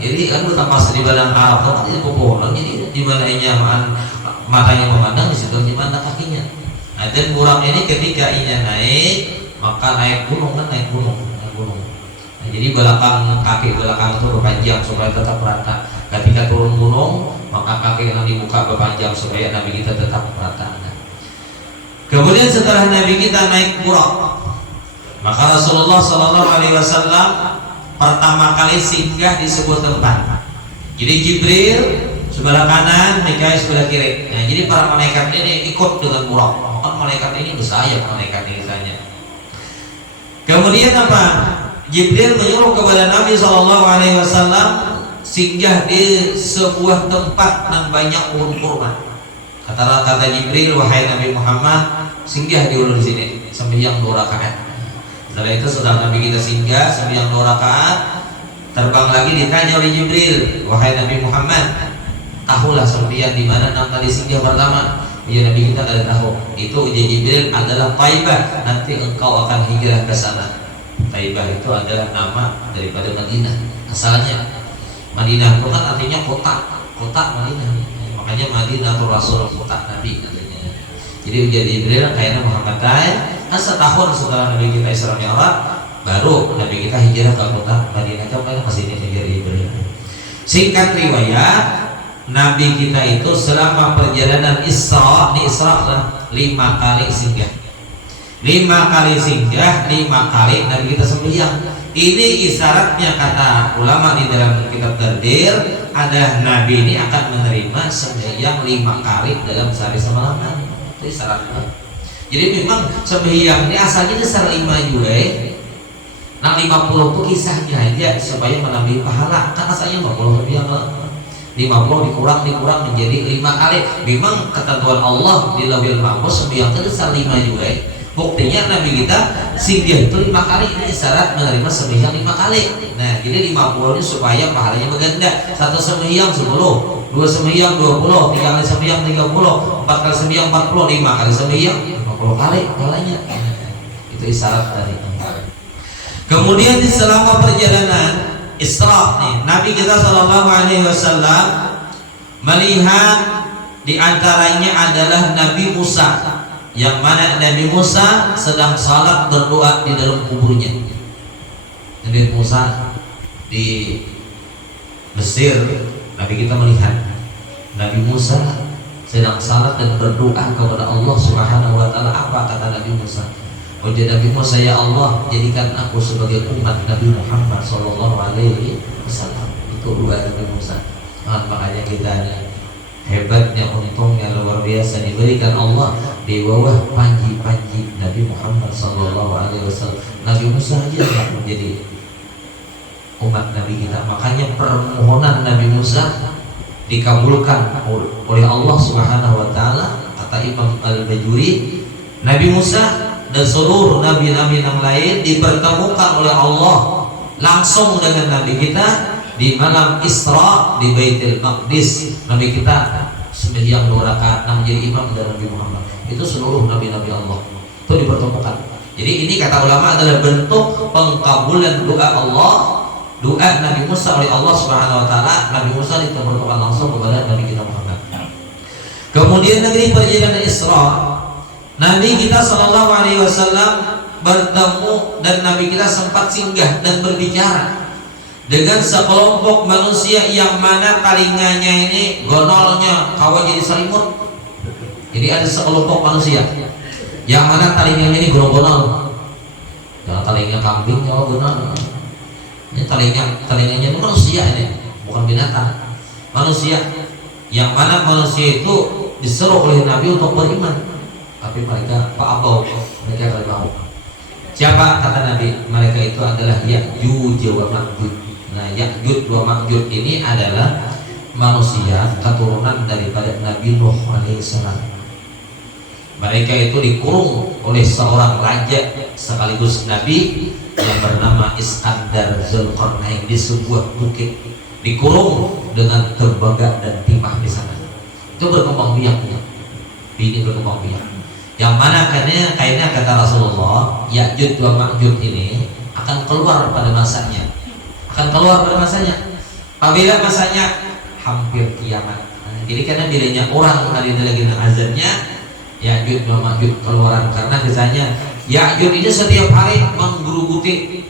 Jadi kan hutang pasir di badan Arab itu di pepohonan. Jadi di mana inya matanya memandang, di situ di mana kakinya. Nah, dan burak ini ketika inya naik maka naik gunung. Nah, jadi belakang kaki belakang itu berpanjang supaya tetap rata. Ketika turun gunung maka kaki yang dibuka berpanjang supaya Nabi kita tetap rata. Kemudian setelah Nabi kita naik burak, maka Rasulullah SAW pertama kali singgah di sebuah tempat. Jadi Jibril sebelah kanan, Mikail sebelah kiri. Nah, jadi para malaikat ini ikut dengan burak. Maka malaikat ini bersayap, malaikat ini tanya. Kemudian apa? Jibril menyuruh kepada Nabi SAW singgah di sebuah tempat yang banyak pohon kurma. Kata Jibril, wahai Nabi Muhammad, singgah dulu di sini, sembahyang 2 rakaat. Setelah itu setelah Nabi kita singgah sembahyang 2 rakaat, terbang lagi ditanya oleh Jibril, wahai Nabi Muhammad, tahulah sembahyang di mana yang tadi singgah pertama. Ya Nabi kita tidak tahu. Itu ujian Jibril adalah Taibah. Nanti engkau akan hijrah ke sana. Taibah itu adalah nama daripada Madinah. Asalnya Madinah itu kan artinya kota Madinah. Makanya Madinah itu Rasul, kota Nabi katanya. Jadi ujian Jibril kayaknya Muhammad setahun setelah Nabi kita Isra Mi'raj baru Nabi kita hijrah ke kota Madinah. Coba masih ini hijrah Jibril. Singkat riwayat, Nabi kita itu selama perjalanan Isra, di Isra lah 5 kali singgah. 5 kali singgah, 5 kali Nabi kita sembahyang. Ini isyaratnya kata ulama di dalam kitab Dardir, ada Nabi ini akan menerima sembahyang 5 kali dalam sehari semalam. Itu isyaratnya. Jadi memang sembahyang ini asalnya besar 5 juga. Nah 50 itu kisahnya aja supaya menambah pahala. Kan asalnya 50 sembahyang 50 dikurang menjadi 5 kali. Memang ketentuan Allah di Lauhul Mahfuz sembahyang itu besar 5 juga. Buktinya Nabi kita singgah itu 5 kali. Ini syarat menerima sembahyang 5 kali. Nah jadi 50 ini supaya pahalanya berganda. 1 sembahyang 10, 2 sembahyang 20, 3 kali sembahyang 30, 4 kali sembahyang 40, 5 kali sembahyang 50 kali pahalanya. Itu isyarat tadi. Kemudian di selama perjalanan Isra nih, Nabi kita SAW melihat di antaranya adalah Nabi Musa, yang mana Nabi Musa sedang salat berdoa di dalam kuburnya. Nabi Musa di Mesir, Nabi kita melihat Nabi Musa sedang salat dan berdoa kepada Allah Subhanahu wa taala. Apa kata Nabi Musa? Wajah Nabi Musa, ya Allah, jadikan aku sebagai umat Nabi Muhammad SAW. Itu doa Nabi Musa. Makanya kita hebatnya, untungnya luar biasa diberikan Allah di bawah panji-panji Nabi Muhammad SAW. Nabi Musa aja yang menjadi umat Nabi kita. Makanya permohonan Nabi Musa dikabulkan oleh Allah Subhanahu wa taala. Kata Imam Al-Bajuri, Nabi Musa dan seluruh nabi-nabi yang lain dipertemukan oleh Allah langsung dengan Nabi kita di malam Isra di Baitul Maqdis. Nabi kita sembahyang 2 rakaat menjadi imam dari Nabi Muhammad. Itu seluruh nabi-nabi Allah itu dipertemukan. Jadi ini kata ulama adalah bentuk pengkabulan doa Allah doa Nabi Musa oleh Allah Subhanahu wa taala. Nabi Musa ditemburkan langsung kepada Nabi kita Muhammad. Kemudian negeri perjalanan Isra, Nabi kita sallallahu alaihi wasallam bertemu dan Nabi kita sempat singgah dan berbicara dengan sekelompok manusia yang mana talinganya ini gonolnya kawan jadi selimut. Jadi ada sekelompok manusia yang mana talinganya ini gonol-gonol. Jangan talingnya kambing, jangan gonol. Ini talinganya ini manusia, ini bukan binatang, manusia. Yang mana manusia itu disuruh oleh Nabi untuk beriman, tapi mereka abau, mereka tidak mau. Siapa kata Nabi? Mereka itu adalah Ya'juj wa Ma'juj. Nah, Ya'juj wa Ma'juj ini adalah manusia keturunan daripada Nabi Nuh alaihissalam. Mereka itu dikurung oleh seorang raja sekaligus Nabi yang bernama Iskandar Zulkarnain di sebuah bukit, dikurung dengan tembaga dan timah di sana. Itu berkembang biaknya, ini berkembang biak. Yang mana kayaknya kata Rasulullah, Ya'juj wa Ma'juj ini akan keluar pada masanya, apabila masanya hampir kiamat. Nah, jadi karena dirinya orang hari ini lagi azannya, Ya'juj wa Ma'juj keluaran karena misalnya Ya'juj ini setiap hari menggeruguti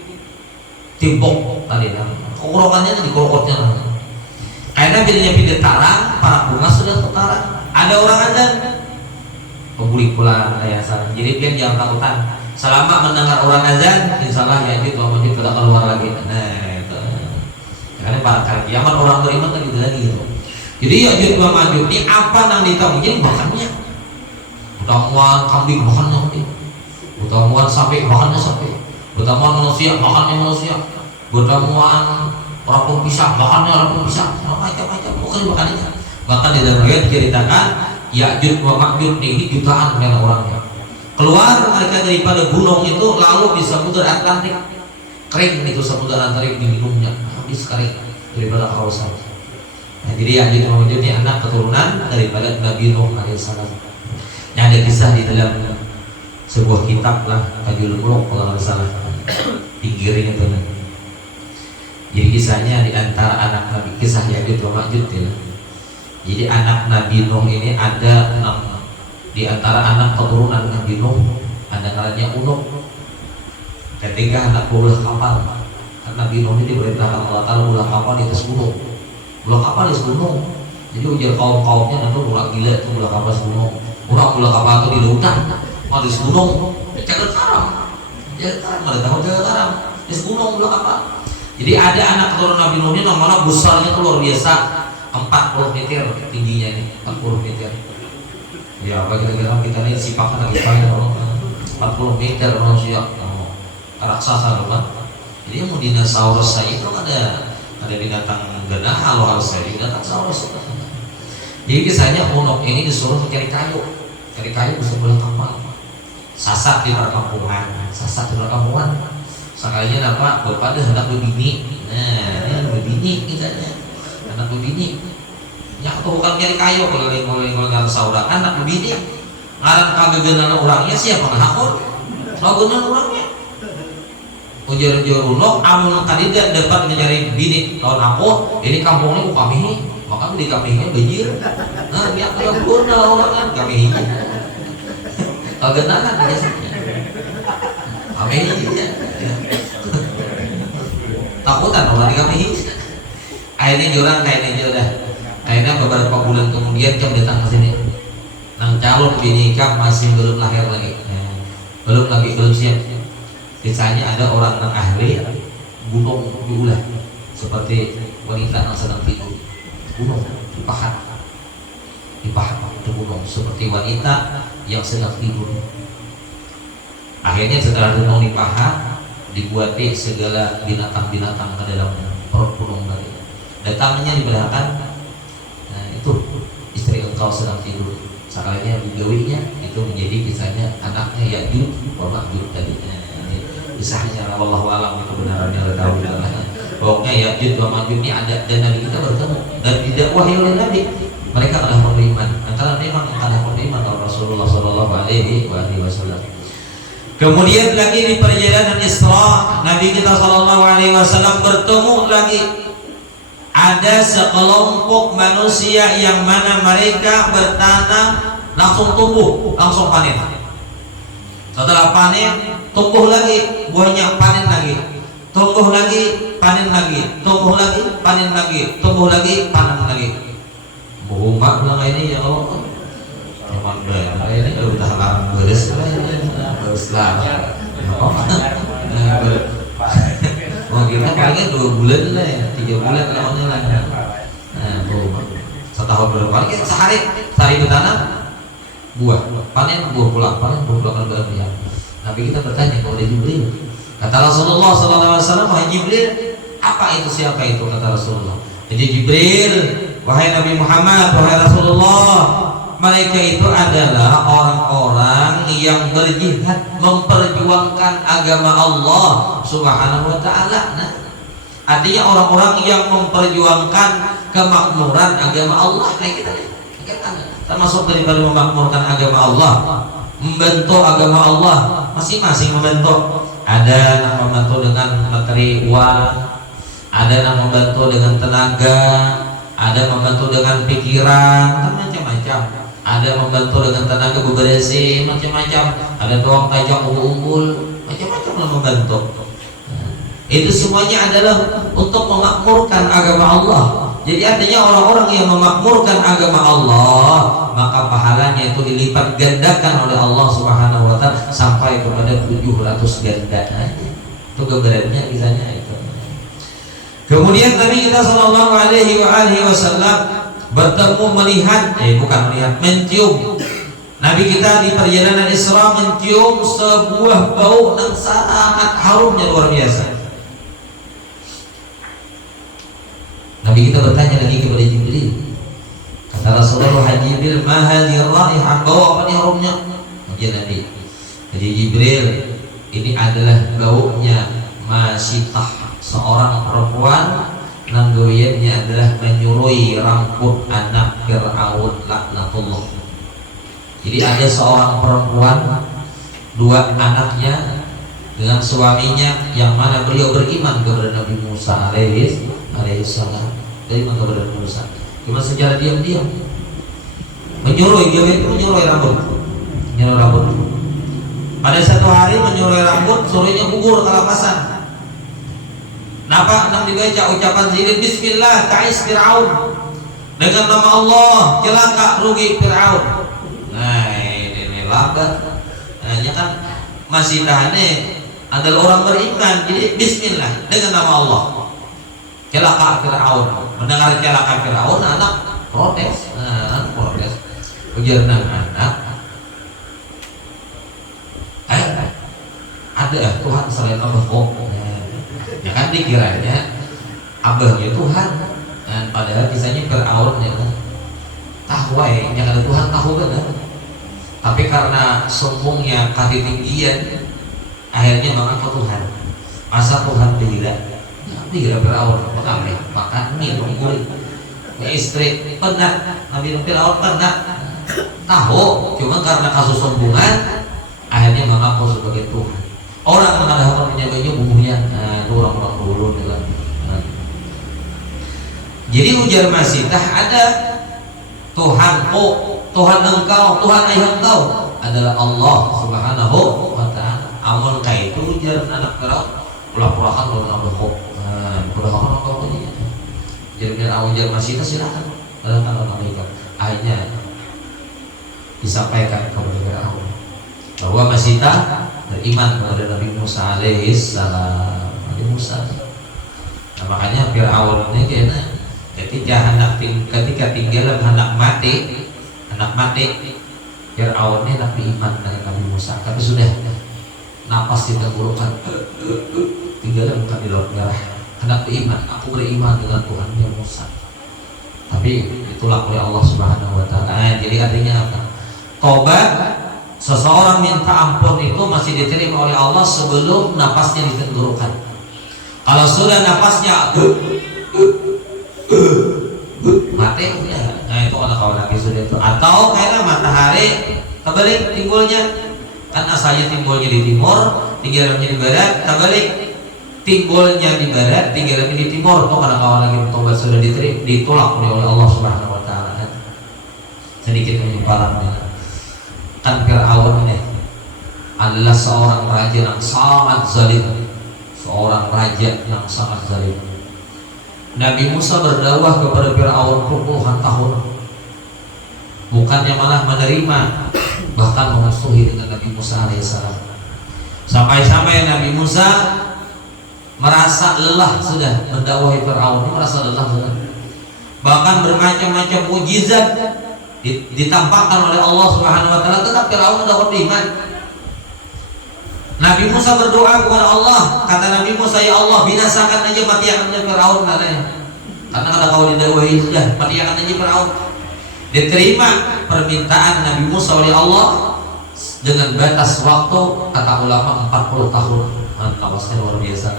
timpok tadi, kekurangannya di kokotnya. Karena dirinya pindah tarang, para bunga sudah tertarang. Ada orang azan, pembuli pulang ayah salam. Jadi dia jangan takutan. Selama mendengar orang azan, insya Allah Ya'juj wa Ma'juj tidak keluar lagi. Nah, itu. Karena para kiamat orang beriman kan gitu lagi gitu. Jadi Ya'juj wa Ma'juj ini apa yang ditahu? Jadi makannya, utamuan kambing makannya kambing, utamuan sapi makannya sapi, utamuan manusia makannya manusia, utamuan rapung pisang makannya rapung pisang, macam-macam bukan makannya. Bahkan di dalam riwayat diceritakan Ya'juj wa Ma'juj ini jutaan memang orangnya. Keluar mereka daripada gunung itu lalu di samudra Atlantik, kering itu samudra Atlantik diminumnya, habis kering daripada kausan. Nah, jadi Ya'juj wa Ma'juj ini anak keturunan daripada Nabi Nuh alaihissalam. Yang ada kisah di dalam sebuah kitab lah, Tajul Muluk kalau nggak salah, pinggirin itu. Jadi kisahnya di antara anak Nabi, kisah Ya'juj wa Ma'juj ya. Jadi anak Nabi Nuh ini ada 6. Di antara anak keturunan Nabi Nuh ada namanya Unuk. Ketika anak ulah kapal, Nabi Nuh ini diperintahkan Allah Ta'ala ulah kapal di atas gunung. Ulah kapal di atas gunung. Jadi ujar kaum-kaumnya nanti ulah gila itu ulah kapal di gunung. Ulah kapal itu di lautan, mau di gunung. Jangan karam, ada tahu jangan karam. Di gunung ulah kapal. Jadi ada anak keturunan Nabi Nuh ini namanya besarnya itu luar biasa, 40 meter tingginya nih, 40 meter. Ya, bagaimana kita ini sifatnya lagi paling 40 meter manusia, raksasa rumah. Jadi yang dinosaurus saya itu ada binatang genah, kalau harus saya binatang saurus. Jadi kisahnya Unuk ini disuruh mencari kayu di sebelah kapal. Sasat di perkampungan, sekalinya apa? Bapak ada hendak berbini. Nah, ini berbini kitanya, anak berbini. Ya atau bukan cari kayu kalau saudara anak berbini. Ngaran kagegenan orangnya siapa ngahakon? Kagegenan orangnya. Ujar-ujar Unuk, amun kandidat dapat mencari bini tahun aku, ini kampungnya ku kami, maka di kaminya banjir. Nah, dia kalau guna orang kan kami. Kagegenan biasanya. Kami takutan orang di kami. Akhirnya jurang kayaknya udah. Akhirnya beberapa bulan kemudian Kam datang ke sini. Nang calon bini Kam masih belum lahir lagi. Belum siap. Kisahnya ada orang yang ahli gunung diulah seperti wanita yang sedang tidur. Gunung dipahat itu gunung seperti wanita yang sedang tidur. Akhirnya setelah gunung dipahat, dibuati segala binatang-binatang ke dalam perut gunung tadi. Datangnya diperlihatkan, nah itu istri engkau sedang tidur. Sekalinya digawinya itu menjadi kisahnya anaknya Ya'juj wa Ma'juj tadi. Kisahnya wallahu alam itu kebenarannya tahu pokoknya Ya'juj wa Ma'juj ini ada dan Nabi kita bertemu dan didakwahi oleh Nabi. Mereka adalah beriman. Antara memang adalah beriman oleh Rasulullah Shallallahu Alaihi Wasallam. Kemudian lagi di perjalanan Isra, Nabi kita Shallallahu Alaihi Wasallam bertemu lagi ada sekelompok manusia yang mana mereka bertanam langsung tumbuh, langsung panen. Setelah panen, tumbuh lagi, buahnya panen lagi, tumbuh lagi, panen lagi, tumbuh lagi, panen lagi, tumbuh lagi, panen lagi. Bumak bilang ini ya Allah, cuman ini udah lama beres lah, beres lah. Oh kita paling 2 bulan lah ya, 3 bulan lawannya lah. Setahun berapa? Sehari bertanam buah, panen buah pulang, panen buah pulang ke dunia. Nabi kita bertanya kepada Jibril. Kata Rasulullah SAW, wahai Jibril, apa itu, siapa itu? Kata Rasulullah. Jadi Jibril, wahai Nabi Muhammad, wahai Rasulullah, mereka itu adalah orang-orang yang berjihad memperjuangkan agama Allah Subhanahu wa taala. Nah, artinya orang-orang yang memperjuangkan kemakmuran agama Allah. Nah, kita termasuk daripada memakmurkan agama Allah, membentuk agama Allah, masing-masing membentuk. Ada yang membantu dengan materi uang, ada yang membantu dengan tenaga, ada membantu dengan pikiran, macam-macam. Ada membantu dengan tenaga bebersih, macam-macam. Ada tukang tajam unggul, macam-macam lah membantu. Itu semuanya adalah untuk memakmurkan agama Allah. Jadi artinya orang-orang yang memakmurkan agama Allah, maka pahalanya itu dilipat gandakan oleh Allah Subhanahu wa taala sampai kepada 700 ganda. Itu gambarannya kisahnya itu. Kemudian Nabi kita Shallallahu Alaihi Wasallam bertemu mencium. Nabi kita di perjalanan Isra mencium sebuah bau yang sangat harumnya luar biasa. Nabi kita bertanya lagi kepada Jibril. Kata Rasulullah, Jibril, ma hadhihi raihah, bau apa nih harumnya? Ujian Nabi. Jadi Jibril, ini adalah baunya Masitah, seorang perempuan yang gawiannya adalah menyurui rambut anak Fir'aun laknatullah. Jadi ada seorang perempuan, 2 anaknya dengan suaminya, yang mana beliau beriman kepada Nabi Musa alaihissalam. Dari mana kepada Musa? Cuma secara diam-diam menyurui, dia itu menyurui rambut. Pada satu hari menyurui rambut, sorenya gugur kelapasan. Napa nang dibaca ucapan zikir Bismillah ta'is Fir'aun, dengan nama Allah celaka rugi Fir'aun. Nah ini lambat. Hanya kan masih tahane adalah orang beriman, jadi Bismillah dengan nama Allah celaka Fir'aun. Mendengar celaka Fir'aun, anak protes, ujar anak, ada Tuhan selain Allah. Ya kan dikiranya abahnya Tuhan, dan padahal kisahnya Fir'aun ya tahu yang ada Tuhan tahu benar, tapi karena sombongnya ketinggian akhirnya mengaku Tuhan. Masa Tuhan dikira Fir'aun makan mie menggurih istri pernah Nabi Fir'aun pernah tahu, cuma karena kasus sombongan akhirnya mengaku sebagai Tuhan. Orang yang ada menyebutnya bumbunya, itu orang-orang dulu juga. Jadi ujar Masitah, ada Tuhanku, Tuhan engkau, Tuhan ayah engkau adalah Allah Subhanahu wa ta'ala. Amun kait itu ujar anak Fir'aun, pura-purakan belum ada kok. Pura-purakan engkau punya. Jadi ujar Masitah, silakan. Kalau mereka akhirnya disampaikan kepada Fir'aun bahwa Masitah beriman kepada Nabi Musa alaihissalam. Nabi Musa. Nah, makanya Fir'aun ini kayaknya ketika tinggal anak mati Fir'aun ini Nabi iman dengan Nabi Musa, tapi sudah napas ditenggorokan, tinggal bukan di laut merah. Anak beriman, aku beriman dengan Tuhan yang Musa, tapi ditolak oleh Allah Subhanahu wa ta'ala. Jadi artinya apa? Tobat, seseorang minta ampun itu masih diterima oleh Allah sebelum napasnya ditenggorokan. Kalau sudah napasnya mati ya, nah itu kalau lagi sudah itu. Atau karena matahari terbalik timbulnya, Kan asalnya timbulnya di timur, tinggalannya di barat, terbalik. Timbulnya di barat, tinggalannya di timur. Kok kadang kawan lagi tobat sudah ditolak oleh Allah Subhanahu wa taala kan. Sedikit penyebarannya. Kan Fir'aun ini adalah seorang raja yang sangat zalim. Seorang raja yang sangat zalim. Nabi Musa berdakwah kepada Fir'aun puluhan tahun. Bukannya malah menerima, bahkan memusuhi dengan Nabi Musa alaihissalam. Sampai-sampai Nabi Musa merasa lelah sudah mendakwahi Fir'aun, merasa lelah sudah. Bahkan bermacam-macam mukjizat ditampakkan oleh Allah Subhanahu wa taala, tetap Fir'aun tidak beriman. Nabi Musa berdoa kepada Allah, kata Nabi Musa, ya Allah binasakan aja matikan aja Fir'aun katanya. Karena kalau kau didakwahi sudah, matikan aja Fir'aun. Diterima permintaan Nabi Musa oleh Allah dengan batas waktu kata ulama 40 tahun. Tawasnya luar biasa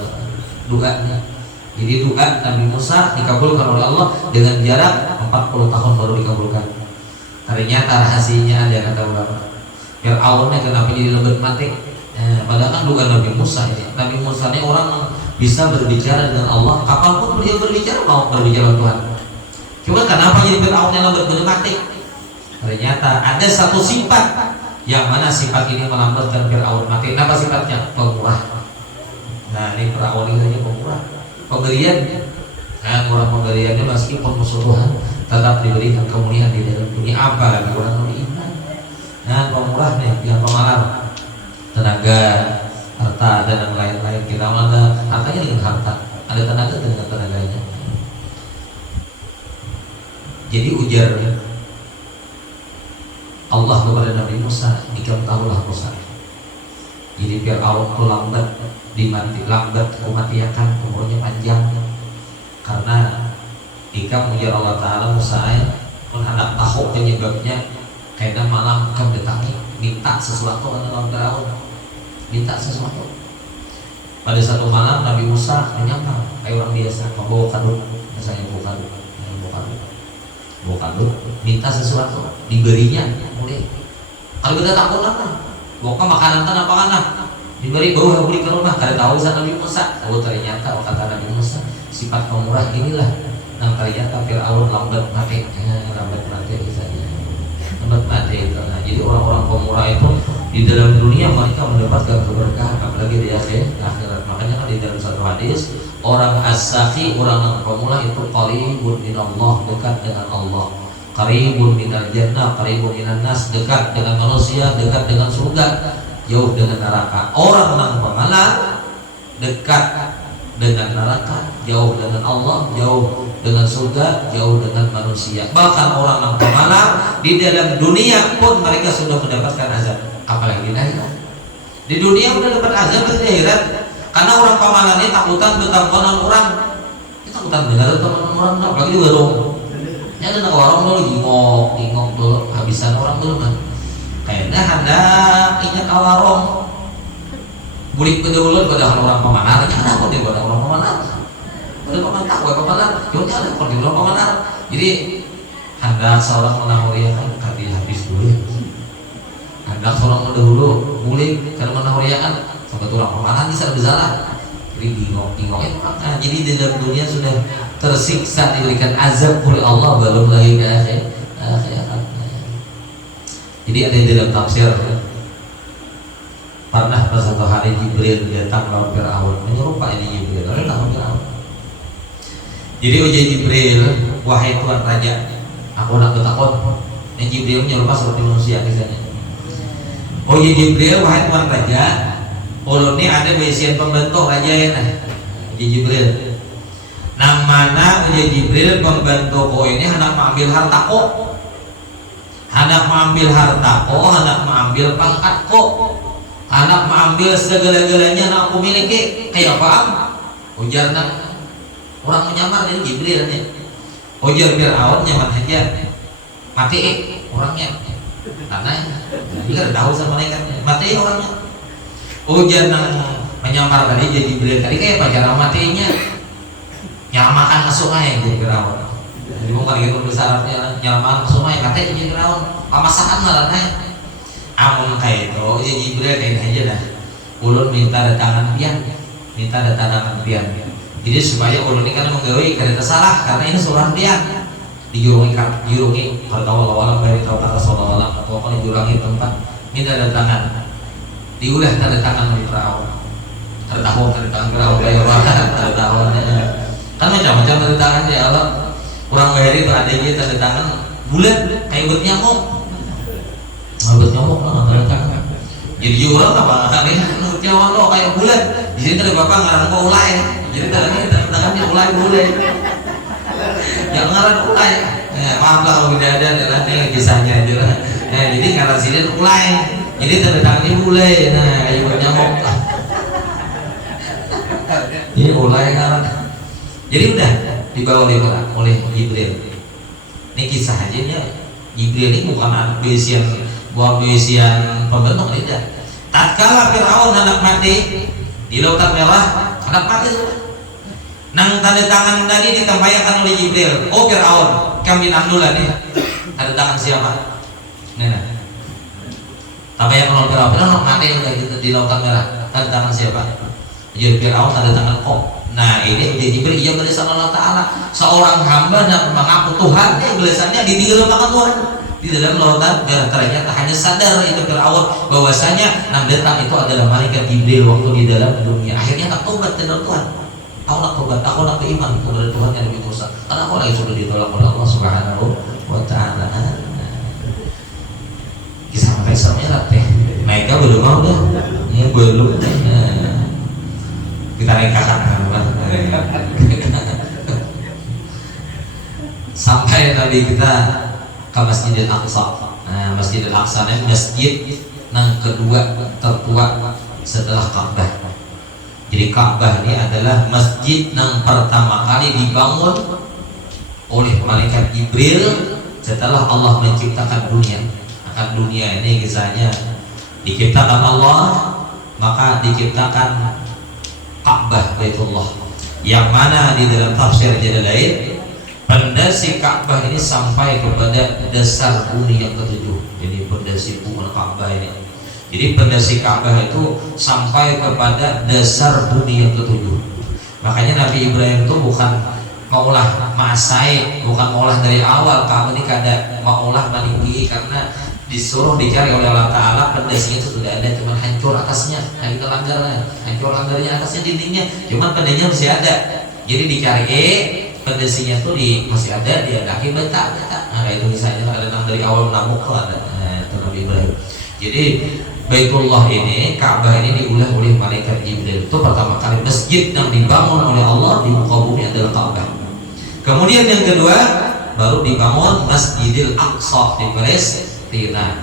doanya. Jadi doa Nabi Musa dikabulkan oleh Allah dengan jarak 40 tahun baru dikabulkan. Ternyata rahasianya ada kata ulama. Fir'aunnya kenapa jadi lembat mati? Padahal kan doa Nabi Musa ini. Nabi Musa ini orang bisa berbicara dengan Allah. Kapanpun dia berbicara mau berbicara dengan Tuhan. Cuma kenapa jadi Fir'aun yang lambat mati? Ternyata ada satu sifat yang mana sifat ini melambatkan Fir'aun mati. Apa sifatnya? Pemurah. Nah ini Fir'aun ini hanya pemurah. Pemberian, nah orang pemberiannya meskipun musuhan tetap diberikan kemuliaan di dalam dunia. Apa lagi orang beriman? Nah pemurah nih, yang pemalar, tenaga, harta dan lain-lain. Kita ada hartanya dengan harta, ada tenaga dengan tenaganya. Jadi ujar Allah kepada Nabi Musa, "Diketahuilah Musa." Jadi Fir'aun itu lambat kematian, umurnya panjang. Karena jika mengujar Allah Taala Musa pun hendak tahu penyebabnya, karena malam akan datangi minta sesuatu dalam Fir'aun, minta sesuatu. Pada satu malam Nabi Musa menyamar kayak orang biasa, membawa kado, misalnya bawa kado, minta sesuatu, diberinya mulai. Kalau kita takut apa? Bawa makanan tan apa kana? Diberi bawa beli ke rumah. Kada tahu sama Nabi Musa. Oh ternyata kata Nabi Musa, sifat pemurah inilah yang ternyata Fir'aun lambat mati. Lambat mati misalnya. Lambat mati itu. Nah, jadi orang-orang pemurah itu di dalam dunia mereka mendapatkan keberkahan, apalagi di akhirat. Makanya kan di dalam satu hadis, orang as-sakhi, orang yang pemurah itu qaribun minallah, dekat dengan Allah. Qaribun minal jannah, qaribun minan nas, dekat dengan manusia, dekat dengan surga, jauh dengan neraka. Orang yang pemalas dekat dengan neraka, jauh dengan Allah, jauh dengan surga, jauh dengan manusia. Bahkan orang yang pemalas di dalam dunia pun mereka sudah mendapatkan azab, apalagi di akhirat. Di dunia sudah dapat azab, di akhirat. Karena orang pemalas ini takutan bertanggungan orang, takutan dengar teman orang, apalagi di warung. Ya ada orang dulu ingok dulu habisan orang dulu kan. Kayaknya hendak ingat warung. Bulik kedua pada orang pemanar, ada kok dia pada orang pemanar. Pada pemanar tak, pemanar. Yaudah ada kok dia orang pemanar. Jadi hendak seorang menahuriakan kaki habis dulu. Hendak seorang mendahulu bulik karena menahuriakan sampai orang pemanar bisa berjalan. Jadi ingok itu. Nah, jadi di dalam dunia sudah tersiksa diberikan azab oleh Allah, belum lagi ke akhirat. Jadi ada di dalam tafsir, pernah pada satu hari Jibril datang lawan Fir'aun, menyerupai ini Jibril datang lawan Fir'aun. Jadi ujar Jibril, wahai Tuhan Raja, aku nak bertakon. Ini Jibril menyerupai seperti manusia misalnya. Oh ya Jibril, wahai Tuhan Raja, ulun ini ada bisian pembantu raja ya nah. Jibril. Namana ujar Jibril pembantu ko ini hendak mengambil hartaku. Hendak mengambil hartaku, hendak mengambil pangkatku. Hendak mengambil segala-galanya yang aku miliki. Kayak apa? Ujar nak orang menyamar ini Jibril nih. Ujar Fir'aun nyaman aja. Mati orangnya. Karena dia kan tahu sama mereka. Mati orangnya. Ujar nang menyamar tadi jadi Jibril tadi kayak apa cara matinya? Nyamakan masuk aja jadi Fir'aun. Jadi mau kali itu besarnya nyamakan masuk aja katanya jadi Fir'aun. Pamasakan malah naik. amun kayak itu ya Jibril kayak aja dah ulun minta datangan pian jadi supaya ulun ini kan menggawe karena salah karena ini seorang pian dijurungi perkawal-kawal dari taubat Rasulullah atau kalau dijurangi tempat minta datangan diulah tanda tangan dari Firaun tanda tangan Firaun kayak tanda tangan kan macam-macam tanda tangan ya Allah orang bayari beradanya tanda tangan bulat kayak buat nyamuk tanda tangan jadi orang apa kali nyawa lo kayak bulat di sini ada bapak ngarang kau ulai jadi tanda tangannya ulai yang ngarang ulai maaf lah kalau tidak ada adalah ini kisahnya aja lah jadi ngarang sini ulai jadi tanda tangannya mulai kayak buat nyamuk ini ulai ngarang jadi udah dibawa oleh Jibril. Ini kisah aja ya. Jibril ini bukan anak besian pembentuk tidak. Tatkala Firaun hendak mati di Lautan Merah, hendak mati sudah. Nang tanda tangan tadi ditampaikan oleh Jibril. Oh Firaun, kami nandulan nih. Tanda tangan siapa? Nah. Tampaikan oleh Firaun mati udah gitu di Lautan Merah. Tanda tangan siapa? Jadi Firaun tanda tangan kok. Nah ini Jibril ia berisan Allah Ta'ala seorang hamba yang mengaku Tuhan belasannya ditinggal makan Tuhan di dalam lautan dan ternyata hanya sadar itu Firaun bahwasanya yang datang itu adalah malaikat Jibril waktu di dalam dunia akhirnya tak tobat kepada Tuhan aku nak beriman kepada Tuhan yang lebih besar karena aku lagi sudah ditolak oleh Allah Subhanahu wa Ta'ala. Kisah Faisal Merah teh mereka belum mau dah ya belum kita rekakan sampai Nabi kita ke Masjidil Aqsa. Nah, Masjidil Aqsa ini masjid yang kedua tertua setelah Ka'bah. Jadi Ka'bah ini adalah masjid yang pertama kali dibangun oleh malaikat Jibril setelah Allah menciptakan dunia. Akan dunia ini kisahnya diciptakan Allah, maka diciptakan Ka'bah Baitullah yang mana di dalam tafsir Jalalain pondasi Ka'bah ini sampai kepada dasar bumi yang ketujuh. Jadi pondasi bangunan Ka'bah ini. Jadi pondasi Ka'bah itu sampai kepada dasar bumi yang ketujuh. Makanya Nabi Ibrahim itu bukan maulah masai, bukan maulah dari awal Ka'bah ini kada maulah meninggi karena disuruh dicari oleh Allah Ta'ala pondasinya itu sudah ada cuman hancur atasnya kita langgarnya atasnya dindingnya cuman pondasinya masih ada jadi dicari pondasinya itu masih ada diadaki beta nah itu misalnya ada yang dari awal namuk tuh ada itu Nabi Ibrahim. Jadi Baitullah ini Ka'bah ini diulah oleh malaikat Jibril itu pertama kali masjid yang dibangun oleh Allah di muka bumi adalah Ka'bah. Kemudian yang kedua baru dibangun Masjidil Aqsa di Palestina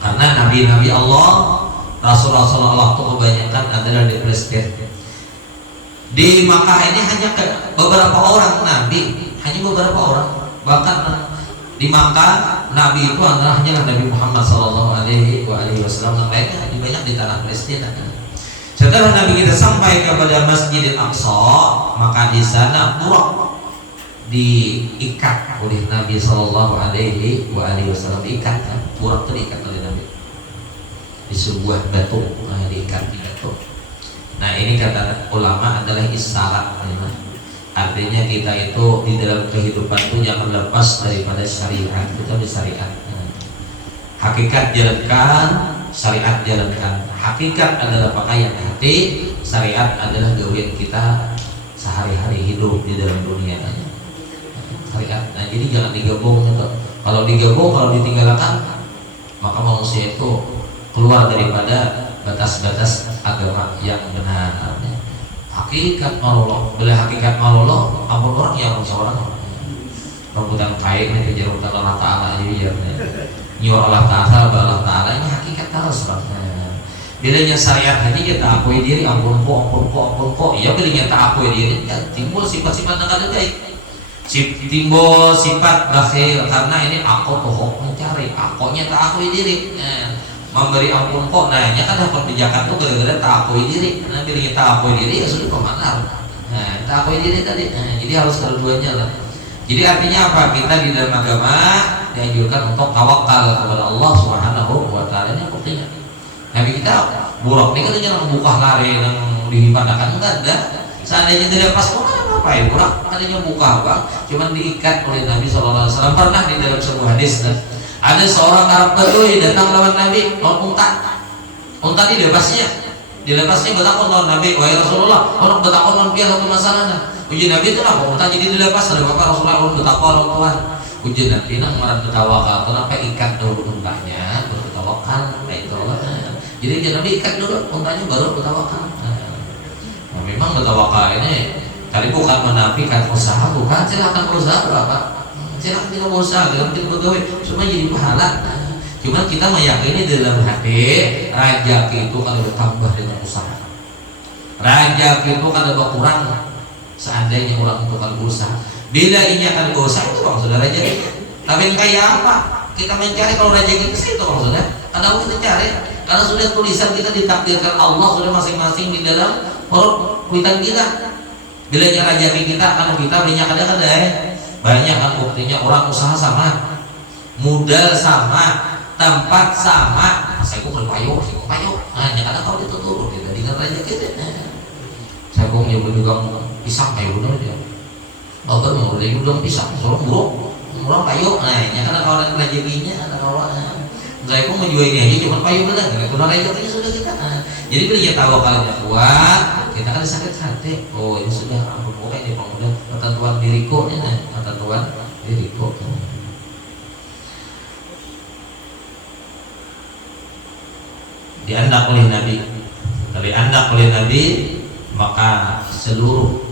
karena nabi-nabi Allah Rasul-Rasul Allah itu kebanyakan adalah di Palestina. Di Makkah ini hanya beberapa orang nabi, hanya beberapa orang. Bahkan di Makkah nabi itu adalah hanya Nabi Muhammad SAW, yang lainnya hanya banyak di tanah Palestina. Setelah Nabi kita sampai kepada Masjidil Aqsa, maka di sana Burak diikat oleh Nabi SAW, diikat Burak itu diikat oleh Nabi di sebuah batu, diikat di batu. Nah ini kata ulama adalah isyarat, artinya kita itu di dalam kehidupan itu jangan lepas daripada syariat. Kita bersyariat, hakikat jalankan, syariat jalankan. Hakikat adalah pakaian hati, syariat adalah gawean kita sehari-hari hidup di dalam dunia. Syariat. Nah jadi jangan digabung gitu. Kalau digabung, kalau ditinggalkan, maka manusia itu keluar daripada batas-batas agama yang benar. Hakikat malolo, bila hakikat malolo, ampun orang yang seorang rebutan kain ini kejar rebutan Allah Ta'ala aja nyuruh Allah Ta'ala ini hakikat harus bilanya syariat haji kita akui diri ampun kok iya bilanya tak akui diri ya, timbul sifat-sifat yang baik, timbul sifat bakhil karena ini aku tuh mencari akunya tak akui diri memberi ampun kok nanya kan dapat pijakan tuh gara-gara tak akui diri. Nah bilanya tak akui diri ya sudah pemanar tak akui diri tadi jadi harus kedua-duanya lah. Jadi artinya apa? Kita di dalam agama dianjurkan untuk tawakal kepada Allah Subhanahu wa taala. Ini buktinya. Nabi kita buruk ini katanya nang buka lari nang dipadakan enggak ada. Seandainya tidak pas kok ada ngapain buruk katanya buka bang, cuman diikat oleh Nabi sallallahu alaihi wasallam. Pernah di dalam sebuah hadis ada seorang Arab Badui datang lawan Nabi, lawan unta dilepasnya bertakon lawan Nabi, wahai Rasulullah, orang bertakon lawan dia satu masalahnya. Uji Nabi itu apa? Unta jadi dilepas ada bapak Rasulullah orang bertakon lawan Tuhan. Uji Nabi nang marah bertawakal, kenapa ikat dulu untanya baru bertawakal? Nah itu jadi uji Nabi ikat dulu untanya baru bertawakal. Nah, memang bertawakal ini tadi bukan menafikan usaha, bukan silakan berusaha berapa? Silakan tidak berusaha, silakan tidak bergawe, cuma jadi pahala. Cuma kita meyakini dalam hati rezeki itu kalau bertambah dengan usaha. Rezeki itu kalau berkurang seandainya orang itu kalau berusaha. Bila ini akan berusaha itu bang saudara rezeki. Tapi kayak apa? Kita mencari kalau rezeki itu bang saudara. Karena kita cari, karena sudah tulisan kita ditakdirkan Allah sudah masing-masing di dalam perut kuitan kita. Bila rezeki kita kalau kita banyak ada banyak kan buktinya orang usaha sama, modal sama, tempat sama. Saya kok payu. Hanya karena kau itu turun kita dengan raja kita. Saya kok nyoba juga pisang kayu benar dia. Bahkan mau beli udang pisang, sorong buruk, murah payu. Nah, hanya karena kau ada rezekinya, ada kawan. Saya kok menjual ini aja cuma payu benar. Karena rezekinya sudah kita. Jadi bila kita tahu kalinya kuat, kita kan sakit hati. Oh ini sudah aku mulai ini pemuda ketentuan diriku ini, ketentuan diriku. Dianak oleh Nabi, dari anak oleh Nabi maka seluruh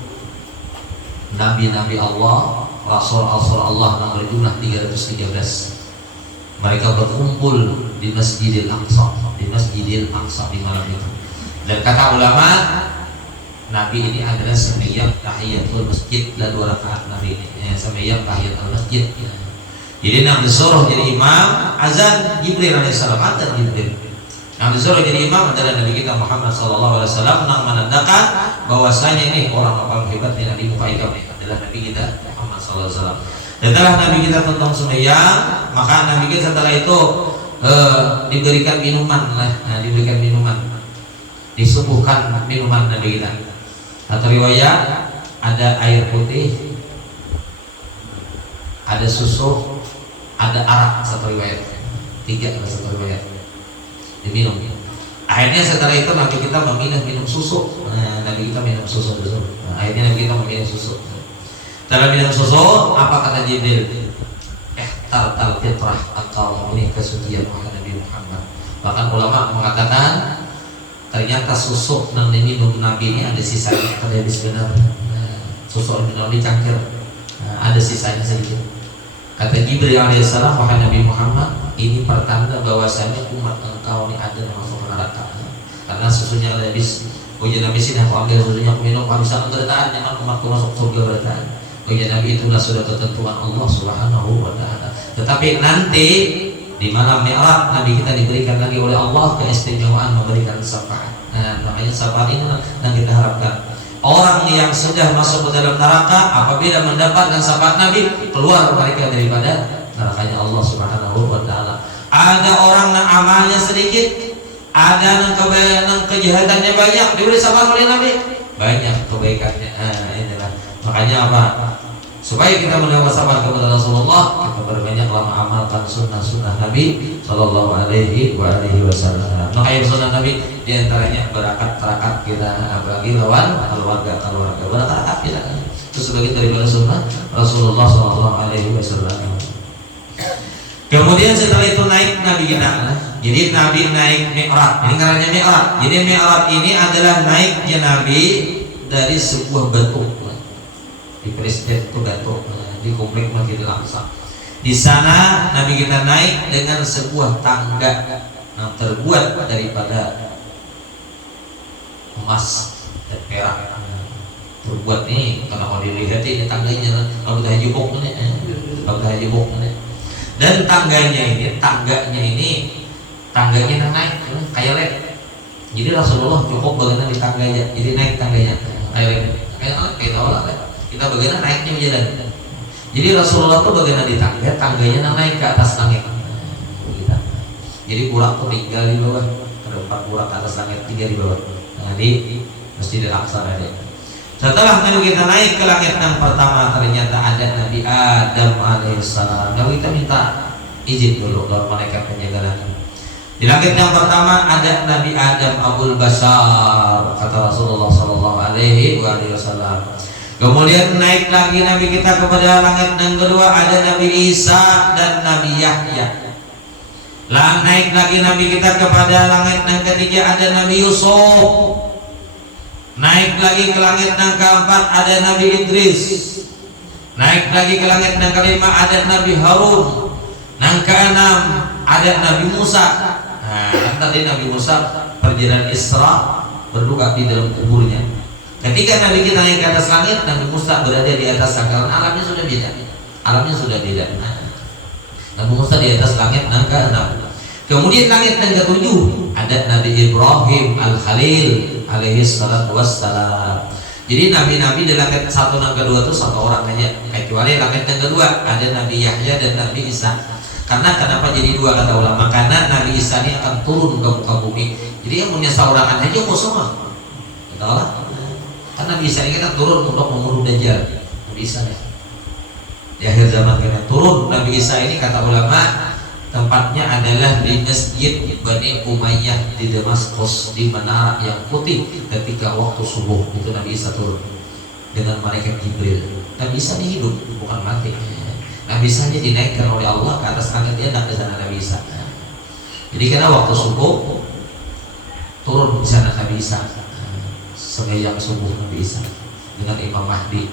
Nabi-Nabi Allah, Rasul-Rasul Allah yang berjumlah 313 mereka berkumpul di Masjidil Aqsa, di malam itu. Dan kata ulama, Nabi ini adalah sembahyang tahiyatul masjid, lah 2 rakaat Nabi ini sembahyang tahiyatul masjid. Jadi Nabi disuruh jadi imam, azan Jibril alaihissalam, azan Jibril. Yang disuruh jadi imam adalah Nabi kita Muhammad sallallahu alaihi wasallam, yang menandakan bahwasanya ini orang paling hebat yang di muka ini adalah Nabi kita Muhammad sallallahu alaihi wasallam. Setelah Nabi kita tentang sembahyang, maka Nabi kita setelah itu diberikan minuman, diberikan minuman, disuguhkan minuman Nabi kita. Atau riwayat ada air putih, ada susu, ada arak, satu riwayat, 3 satu riwayat. Diminum. Akhirnya setelah itu Nabi kita minum susu. Nabi kita minum susu dulu. Akhirnya Nabi kita minum susu. Setelah minum susu, apa kata Jibril? Tartal fitrah, atau memenuhi kesucian Nabi Muhammad. Bahkan ulama mengatakan ternyata susu yang diminum Nabi ini ada sisanya. Kata hadis benar. Susu minum dicangkir, ada sisanya sedikit. Kata Jibril alaihissalam, wahai Nabi Muhammad, ini pertanda bahwasanya umat engkau ini ada yang masuk ke neraka. Karena susunya ada habis. Ujian Nabi sini aku ambil susunya, aku minum, aku bisa keretaan, jangan umatku masuk surga keretaan. Ujian Nabi itulah sudah ketentuan Allah Subhanahu wa taala. Tetapi nanti di malam Mi'raj Nabi kita diberikan lagi oleh Allah keistimewaan memberikan syafaat. Makanya syafaat ini yang kita harapkan. Orang yang sudah masuk ke dalam neraka apabila mendapatkan syafaat Nabi, keluar mereka daripada nerakanya Allah Subhanahu wa taala. Ada orang yang amalnya sedikit, ada yang kejahatannya banyak, diberi syafaat oleh Nabi, banyak kebaikannya. Inilah makanya apa? Supaya kita mendapat syafaat kepada Rasulullah, kita berbanyak amalkan sunnah-sunnah Nabi Sallallahu Alaihi Wasallam. Makanya sunnah Nabi diantaranya berakat kita bagi lawan keluarga berakat kita. Itu sebagian daripada sunnah Rasulullah Sallallahu Alaihi Wasallam. Kemudian setelah itu naik Nabi kita. Jadi Nabi naik Mi'raj. Ini karena Mi'raj. Jadi Mi'raj ini adalah naiknya Nabi dari sebuah batu. Di presiden itu batu di komplek Masjidil Aqsa. Di sana Nabi kita naik dengan sebuah tangga yang terbuat daripada emas dan perak. Terbuat nih, kalau mau dilihat ini tangganya, kalau kita jebok ini, dan tangganya ini naik kayak led. Jadi Rasulullah cukup bagaimana di tangganya, jadi naik tangganya kayak led, kayak awal. Kita bagaimana naiknya berjalan. Jadi Rasulullah tuh bagaimana di tangga, tangganya naik ke atas langit. Gitu. Jadi burak tuh tinggal di bawah, ada 4 burak ke atas langit, 3 di bawah. Nah, di Masjidil Aqsa ada. Setelah Nabi kita naik ke langit yang pertama, ternyata ada Nabi Adam alaihissalam. Lalu kita minta izin dulu dari malaikat penjaga langit. Di langit yang pertama ada Nabi Adam Abul Bashar, kata Rasulullah Sallallahu Alaihi Wasallam. Kemudian naik lagi Nabi kita kepada langit yang kedua, ada Nabi Isa dan Nabi Yahya. Naik lagi Nabi kita kepada langit yang ketiga, ada Nabi Yusuf. Naik lagi ke langit yang keempat, ada Nabi Idris. Naik lagi ke langit yang kelima, ada Nabi Harun. Yang keenam ada Nabi Musa. Nah, tadi Nabi Musa perjalanan Isra berduka di dalam kuburnya. Ketika Nabi kita naik ke atas langit, Nabi Musa berada di atas sangkalan. Alamnya sudah beda. Alamnya sudah beda. Nabi Musa di atas langit yang ke-6. Kemudian langit yang ke-7 ada Nabi Ibrahim Al-Khalil alaihi salatu wassalam. Jadi nabi-nabi di langit 1 dan kedua itu 1 orang aja. Kecuali langit yang kedua ada Nabi Yahya dan Nabi Isa. Karena kenapa jadi 2 kata ulama? Karena Nabi Isa ini akan turun ke muka bumi. Jadi yang punya seorangan aja mau semua. Betul lah. Karena Nabi Isa ini kan turun untuk membunuh Dajjal. Nabi Isa ya. Di akhir zaman kita turun Nabi Isa ini kata ulama tempatnya adalah di Masjid Bani Umayyah di Damaskus, di menara yang putih. Ketika waktu subuh itu Nabi Isa turun dengan malaikat Jibril. Nabi Isa ini hidup bukan mati. Nabi Isa nya dinaikkan oleh Allah ke atas langit, dia datang ke sana Nabi Isa. Jadi karena waktu subuh turun di sana Nabi Isa, sembahyang subuh Nabi Isa dengan Imam Mahdi,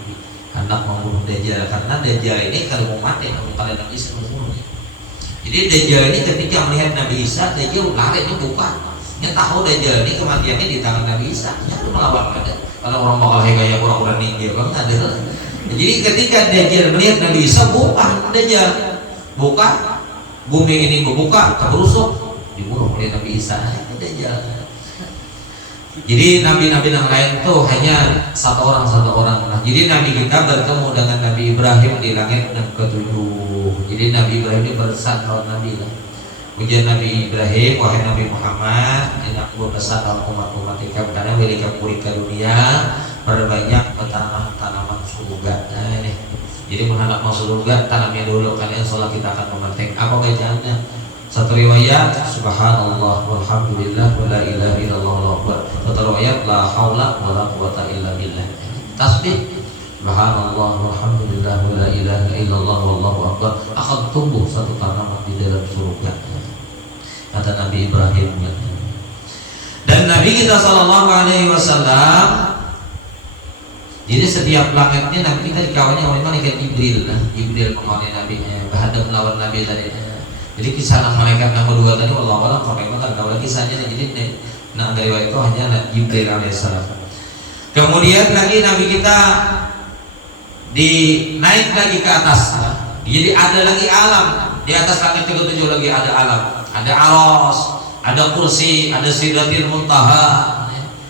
hendak membunuh Dajjal. Karena Dajjal ini kalau mau mati, kalau Nabi Isa membunuhnya. Jadi Dajjal ini ketika melihat Nabi Isa, Dajjal lari, dia bukan. Dia tahu Dajjal ini kematiannya di tangan Nabi Isa. Dia melawan ada. Kalau orang bakal kayak orang ninja, bang ada. Jadi ketika Dajjal melihat Nabi Isa, bukan Dajjal, bukan bumi ini membuka, keberusuk, dibunuh oleh Nabi Isa. Dajjal. Jadi nabi-nabi yang lain itu hanya 1 orang. Nah, jadi Nabi kita bertemu dengan Nabi Ibrahim di langit yang ke-7. Jadi Nabi Ibrahim ini berpesan kalau Nabi lah. Ujian Nabi Ibrahim, wahai Nabi Muhammad, aku berpesan dalam umat-umatika karena berikan ke dunia, perbanyak bertanam tanaman surga. Nah ini. Jadi menghadap masuk surga, tanamnya dulu, kalian sholat kita akan memetik. Apa bacaannya? Satu riwayat subhanallah walhamdulillah wala ilaha illallah wallahu akbar. Satu riwayat la haula wala quwata illa billah. Tasbih subhanallah walhamdulillah wala ilaha illallah wallahu akbar akan tumbuh satu tanaman di dalam surga. Kata Nabi Ibrahim. Dan Nabi kita sallallahu alaihi wasallam, jadi setiap langitnya Nabi kita dikawani oleh malaikat Jibril. Nah, Jibril mengawani Nabi, berhadap melawan Nabi tadi. Jadi kisah malaikat yang kedua tadi Allah Allah bagaimana kalau kisahnya. Jadi nah dari itu hanya Jibril alaihissalam. Kemudian lagi Nabi kita dinaik lagi ke atas. Jadi ada lagi alam di atas langit ke-7 lagi ada alam. Ada aros, ada kursi, ada sidratil muntaha.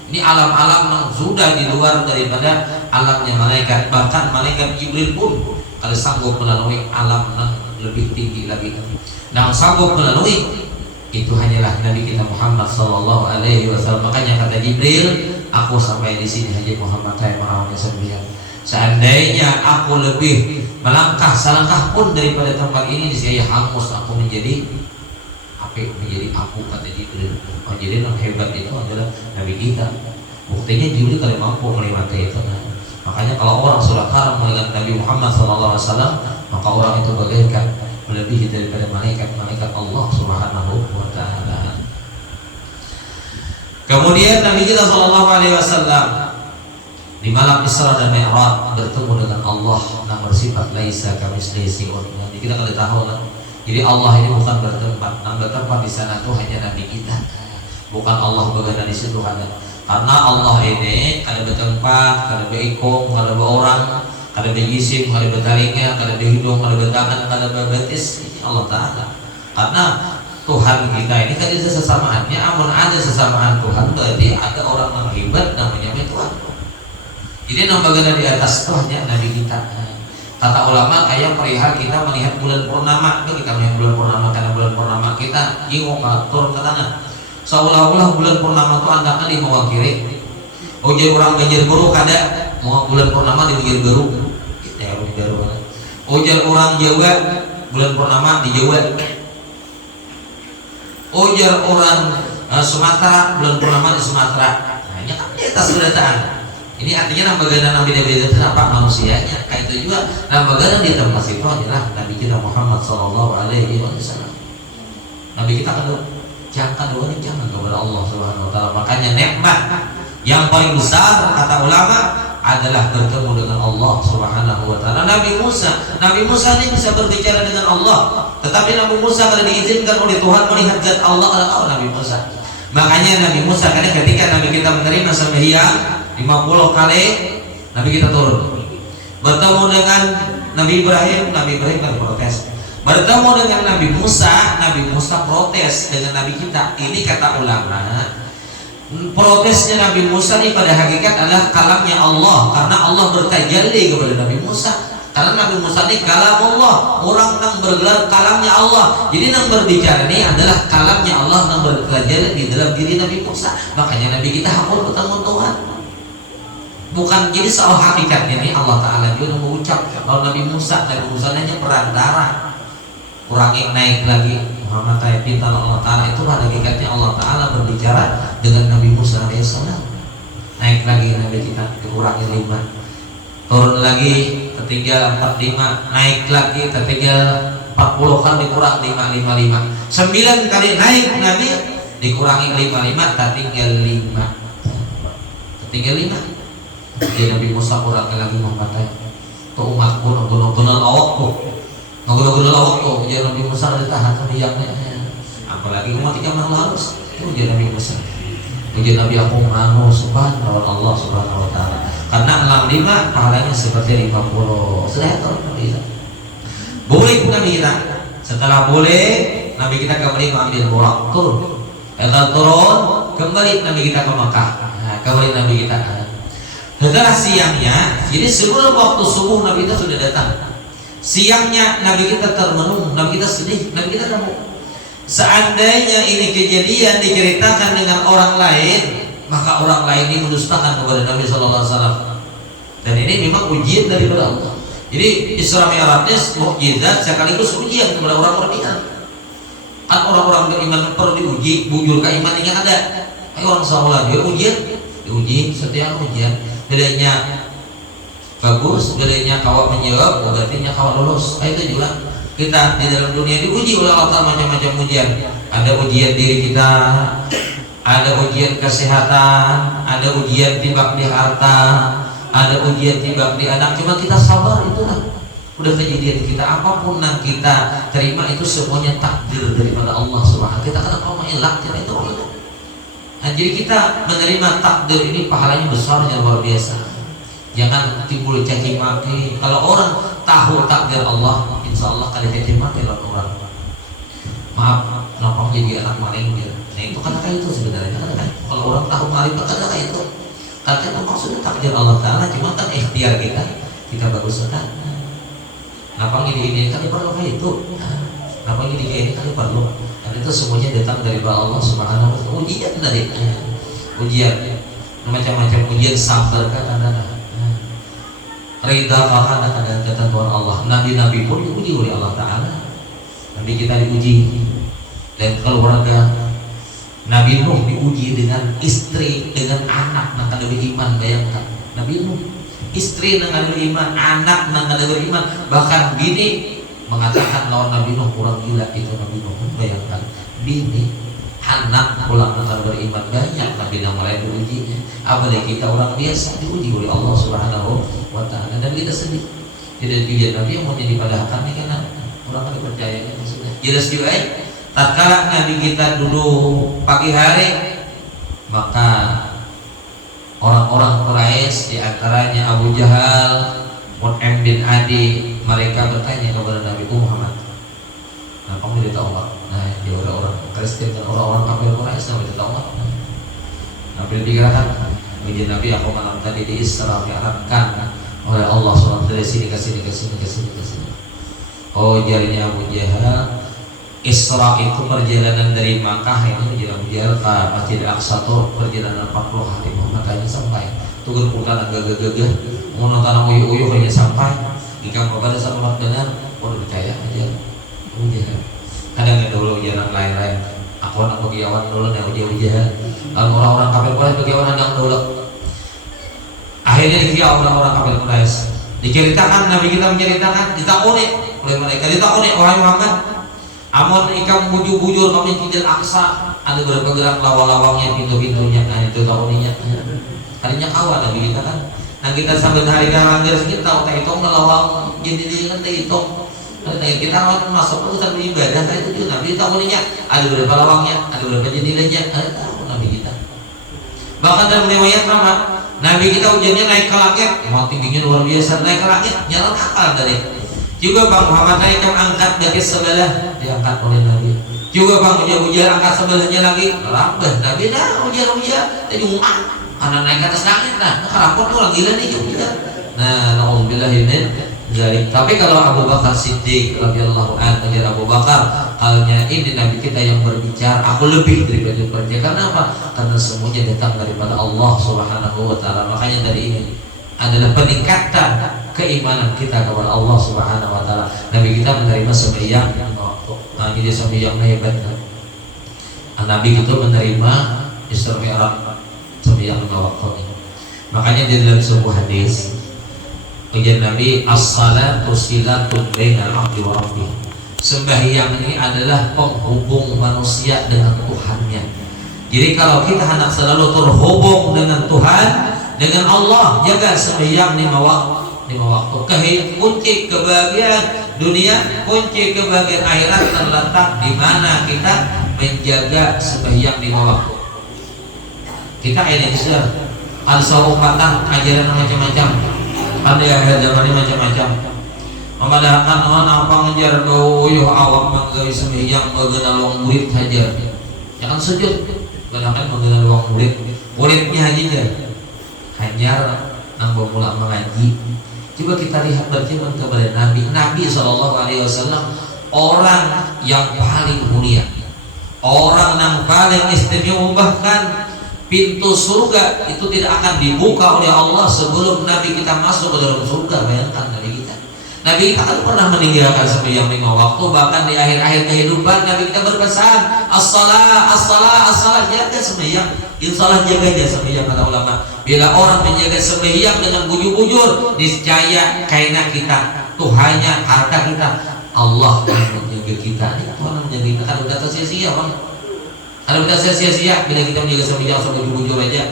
Ini alam-alam yang sudah di luar daripada alamnya malaikat. Bahkan malaikat Jibril pun kalau sanggup melalui alam yang lebih tinggi lagi. Nah, sanggup melalui itu hanyalah Nabi kita Muhammad sallallahu alaihi wasallam. Makanya kata Jibril, aku sampai di sini aja Muhammad saya merawatnya sendirian. Seandainya aku lebih melangkah selangkah pun daripada tempat ini, saya hangus aku menjadi api, menjadi apu, kata Jibril. Oh, jadi yang hebat itu adalah Nabi kita. Buktinya Jibril kalau mampu melewati itu. Nah, makanya kalau orang sudah karam melihat Nabi Muhammad sallallahu alaihi wasallam, maka orang itu bagaikan melebihi daripada malaikat-malaikat Allah Subhanahu wa taala. Kemudian Nabi kita sallallahu alaihi wasallam di malam Isra dan Mi'raj bertemu dengan Allah yang bersifat laisa kamitslihi syai'un. Jadi kita kalau tahu lah. Jadi Allah ini bukan bertempat, yang bertempat di sana itu hanya Nabi kita. Bukan Allah berada di situ hanya. Karena Allah ini kada bertempat, kada berikung, kada berorang, kada berjisim, kada bertalinga, kada berhidung, kada bertangan, kada berbetis. Ini Allah Ta'ala. Karena Tuhan kita ini kan ada sesamaannya. Amun ada sesamaan Tuhan berarti ada orang yang hebat namanya Tuhan. Jadi yang bagian di atas itu hanya Nabi kita. Kata ulama kayak perihal kita melihat bulan purnama, itu kita melihat bulan purnama karena bulan purnama kita jingok turun ke tanah. Seolah-olah bulan purnama itu andakan di mewakili. Jadi orang banjir guru kada mau bulan purnama di banjir guru. Ya baru. Jadi orang Jawa bulan purnama di Jawa. Jadi orang Sumatera bulan purnama di Sumatera. Nah, ini kan di atas kedataan. Ini artinya nambah nabi itu apa manusianya. Kayak itu juga nambah di tempat itu adalah Nabi kita Muhammad Sallallahu Alaihi Wasallam. Nabi kita kan jangan kepada Allah Subhanahu Wa Taala. Makanya nikmat yang paling besar kata ulama adalah bertemu dengan Allah Subhanahu Wa Taala. Nabi Musa ini bisa berbicara dengan Allah, tetapi Nabi Musa kalau diizinkan oleh Tuhan melihat zat Allah adalah Nabi Musa. Makanya Nabi Musa karena ketika Nabi kita menerima sembahyang 50 kali Nabi kita turun bertemu dengan Nabi Ibrahim kan protes, bertemu dengan Nabi Musa protes dengan Nabi kita. Ini kata ulama protesnya Nabi Musa ini pada hakikat adalah kalamnya Allah, karena Allah bertajalli kepada Nabi Musa. Karena Nabi Musa ini kalam Allah, orang yang bergelar kalamnya Allah. Jadi yang berbicara ini adalah kalamnya Allah yang bertajalli di dalam diri Nabi Musa. Makanya Nabi kita hakul bertemu Tuhan. Bukan jadi soal hakikatnya ini Allah Ta'ala juga mengucap bahwa Nabi Musa hanya perantara, kurangi naik lagi Muhammad pinta Allah Ta'ala. Itu hakikatnya Allah Ta'ala berbicara dengan Nabi Musa AS. Naik lagi Nabi kita dikurangi 5, turun lagi tertinggal 45, naik lagi tertinggal 40 kan dikurang 5, 9 kali naik Nabi dikurangi 55 tertinggal 5. Jadi Nabi Musa kurang lagi mengatakan tuh umatku nunggu-nunggu lawak jadi Nabi Musa ditahan sama yang apalagi umat ikan harus itu jadi Nabi Musa jadi Nabi aku manu subhanallah Allah Subhanahu Wa Taala karena 65 pahalanya seperti 50 sudah itu boleh Nabi kita setelah boleh Nabi kita kembali mengambil borak turun kembali Nabi kita ke Makkah. Kembali Nabi kita setelah siangnya, jadi sebelum waktu subuh Nabi kita sudah datang. Siangnya Nabi kita termenung, Nabi kita sedih, Nabi kita kamu. Seandainya ini kejadian diceritakan dengan orang lain, maka orang lain ini mendustakan kepada Nabi Sallallahu Alaihi Wasallam. Dan ini memang ujian daripada Allah. Jadi Isra Mi'rajnya mukjizat sekaligus ujian kepada orang beriman. Kan orang-orang beriman perlu diuji, bujur keimanannya ada. Orang salah juga diuji, setiap ujian. Bedanya bagus, bedanya kawat menjawab, berarti kawat lulus. Itu juga kita di dalam dunia diuji oleh Allah macam-macam ujian. Ada ujian diri kita, ada ujian kesehatan, ada ujian timbak di harta, ada ujian timbak di anak. Cuma kita sabar, itulah udah kejadian kita. Apapun yang kita terima itu semuanya takdir daripada Allah Subhanahu. Kita kenapa mau elak itu Allah. Nah, jadi kita menerima takdir ini pahalanya besarnya luar biasa. Jangan timbul caci maki. Kalau orang tahu takdir Allah, insya Allah kali caci maki orang. Maaf, kenapa jadi anak maling dia? Nah itu kan itu sebenarnya kan. Kalau orang tahu maling kan itu. Karena memang sudah takdir Allah Taala, cuma kan ikhtiar kita baguskan. Kenapa ini kan perlu kayak itu? Kenapa ini kan perlu? Dan itu semuanya datang dari Allah Subhanahu Wa Taala. Ujian dari ujian macam-macam ujian sabar kan ada rida kan ada ketentuan Allah. Nabi-nabi pun diuji oleh Allah Taala. Nabi kita diuji dan keluarga. Nabi Nuh diuji dengan istri, dengan anak yang ada beriman. Bayangkan Nabi Nuh istri yang ada beriman, anak yang ada beriman, bahkan bini mengatakan lawan Nabi Nuh kurang gila itu Nabi Nuh. Bayangkan bini anak pulang akan beriman, banyak Nabi yang lain diujinya. Apalagi kita orang biasa diuji oleh Allah Subhanahu Wa Taala dan kita sedih. Tidak ujian Nabi yang mau jadi padahal kami kan orang yang percaya sudah jelas juga. Tatkala Nabi kita dulu pagi hari, maka orang-orang Quraisy diantaranya Abu Jahal, Mut'im bin Adi, mereka bertanya kepada Nabi Muhammad, "Kenapa kamu tidak tahu Allah?" Nah, dia orang-orang Kristen dan orang-orang kafir Quraisy tidak tahu Allah. Nabi dikatakan, "Bagi Nabi aku malam tadi di Isra Mi'rajkan oleh Allah SWT dari sini ke sini ke sini ke sini ke sini. Oh, jarinya Abu Jahal, Isra itu perjalanan dari Makkah ini jalan Abu Jahal ke Masjid Al-Aqsa itu perjalanan 40 hari. Makanya sampai tuh kurang gagah-gagah mau nonton uyuh-uyuh hanya sampai jika kepada selamat benar, mau percaya aja Abu Jahal. Kadang dulu jalan lain-lain. Aku anak bagiawan dulu nih Abu Jahal. Lalu orang-orang kafir Quraisy bagiawan handang dulu. Akhirnya dikira orang-orang kafir Quraisy. Diceritakan Nabi kita menceritakan, ditakuni oleh mereka, ditakuni wahai Muhammad. Amun ikam bujur-bujur kami Masjidil Aqsa ada berapa gerak lawang-lawangnya pintu-pintunya, nah itu takuninya. Harinya kawan Nabi kita kan. Nah kita sampai hari karangan kita tahu tak hitung lawang jadi kan tak hitung. Nah kita kan masuk ke urusan ibadah kan itu juga Nabi takuninya ada berapa lawangnya, ada berapa jendilanya, ada tahu Nabi kita. Bahkan dalam riwayat Nabi kita ujiannya naik ke langit, mau tingginya luar biasa, naik ke langit, jalan akal dari. Juga Bang Muhammad naik angkat dari sebelah, diangkat oleh Nabi. Juga Bang ujian angkat sebelahnya lagi, rambah Nabi dah ujian tadi umat, karena naik ke atas langit nah, kerapot tuh lagi nih juga. Nah, naudzubillah min dzalik. Tapi kalau Abu Bakar Siddiq radhiyallahu anhu, Abu Bakar halnya ini Nabi kita yang berbicara, aku lebih daripada berbicara. Karena apa? Karena semuanya datang daripada Allah Subhanahu wa taala. Makanya dari ini adalah peningkatan keimanan kita kepada Allah Subhanahu wa taala. Nabi kita menerima sembahyang waktu. Nah, jadi sembahyang hebat. Nabi itu menerima Isra Mi'raj sembahyang waktu. Makanya di dalam sebuah hadis ujian Nabi, as-salatu silatun bainal 'abdi wa rabbih. Sembahyang ini adalah penghubung manusia dengan Tuhannya. Jadi kalau kita hendak selalu terhubung dengan Tuhan, dengan Allah, jaga sembahyang 5 waktu. Kunci kebahagiaan dunia, kunci kebahagiaan akhirat terletak di mana kita menjaga sembahyang 5 waktu. Kita ini sudah ada seorang ajaran macam-macam. Ada yang zaman ini macam-macam. Memadahkan apa ngejar uyuh awak menggawi sembahyang mengenal wong murid saja. Jangan sujud. Bahkan mengenal wong muridnya aja hanya nambah mula mengaji. Coba kita lihat berjemaah kepada Nabi SAW, orang yang paling mulia, orang yang paling istimewa. Bahkan pintu surga itu tidak akan dibuka oleh Allah sebelum Nabi kita masuk ke dalam surga. Bayangkan Nabi kita. Nabi kita kan pernah meninggalkan sembahyang 5 waktu. Bahkan di akhir-akhir kehidupan Nabi kita berpesan, as-salah, jaga sembahyang. Insyaallah jaga aja sembahyang, kata ulama. Bila orang menjaga sembahyang dengan bujur-bujur, niscaya kaina kita, Tuhannya, harta kita, Allah akan menjaga kita. Ini Tuhan menjaga kita. Kan udah sia-sia kan? Kalau kita sia-sia bila kita menjaga sembahyang sampai bujur aja,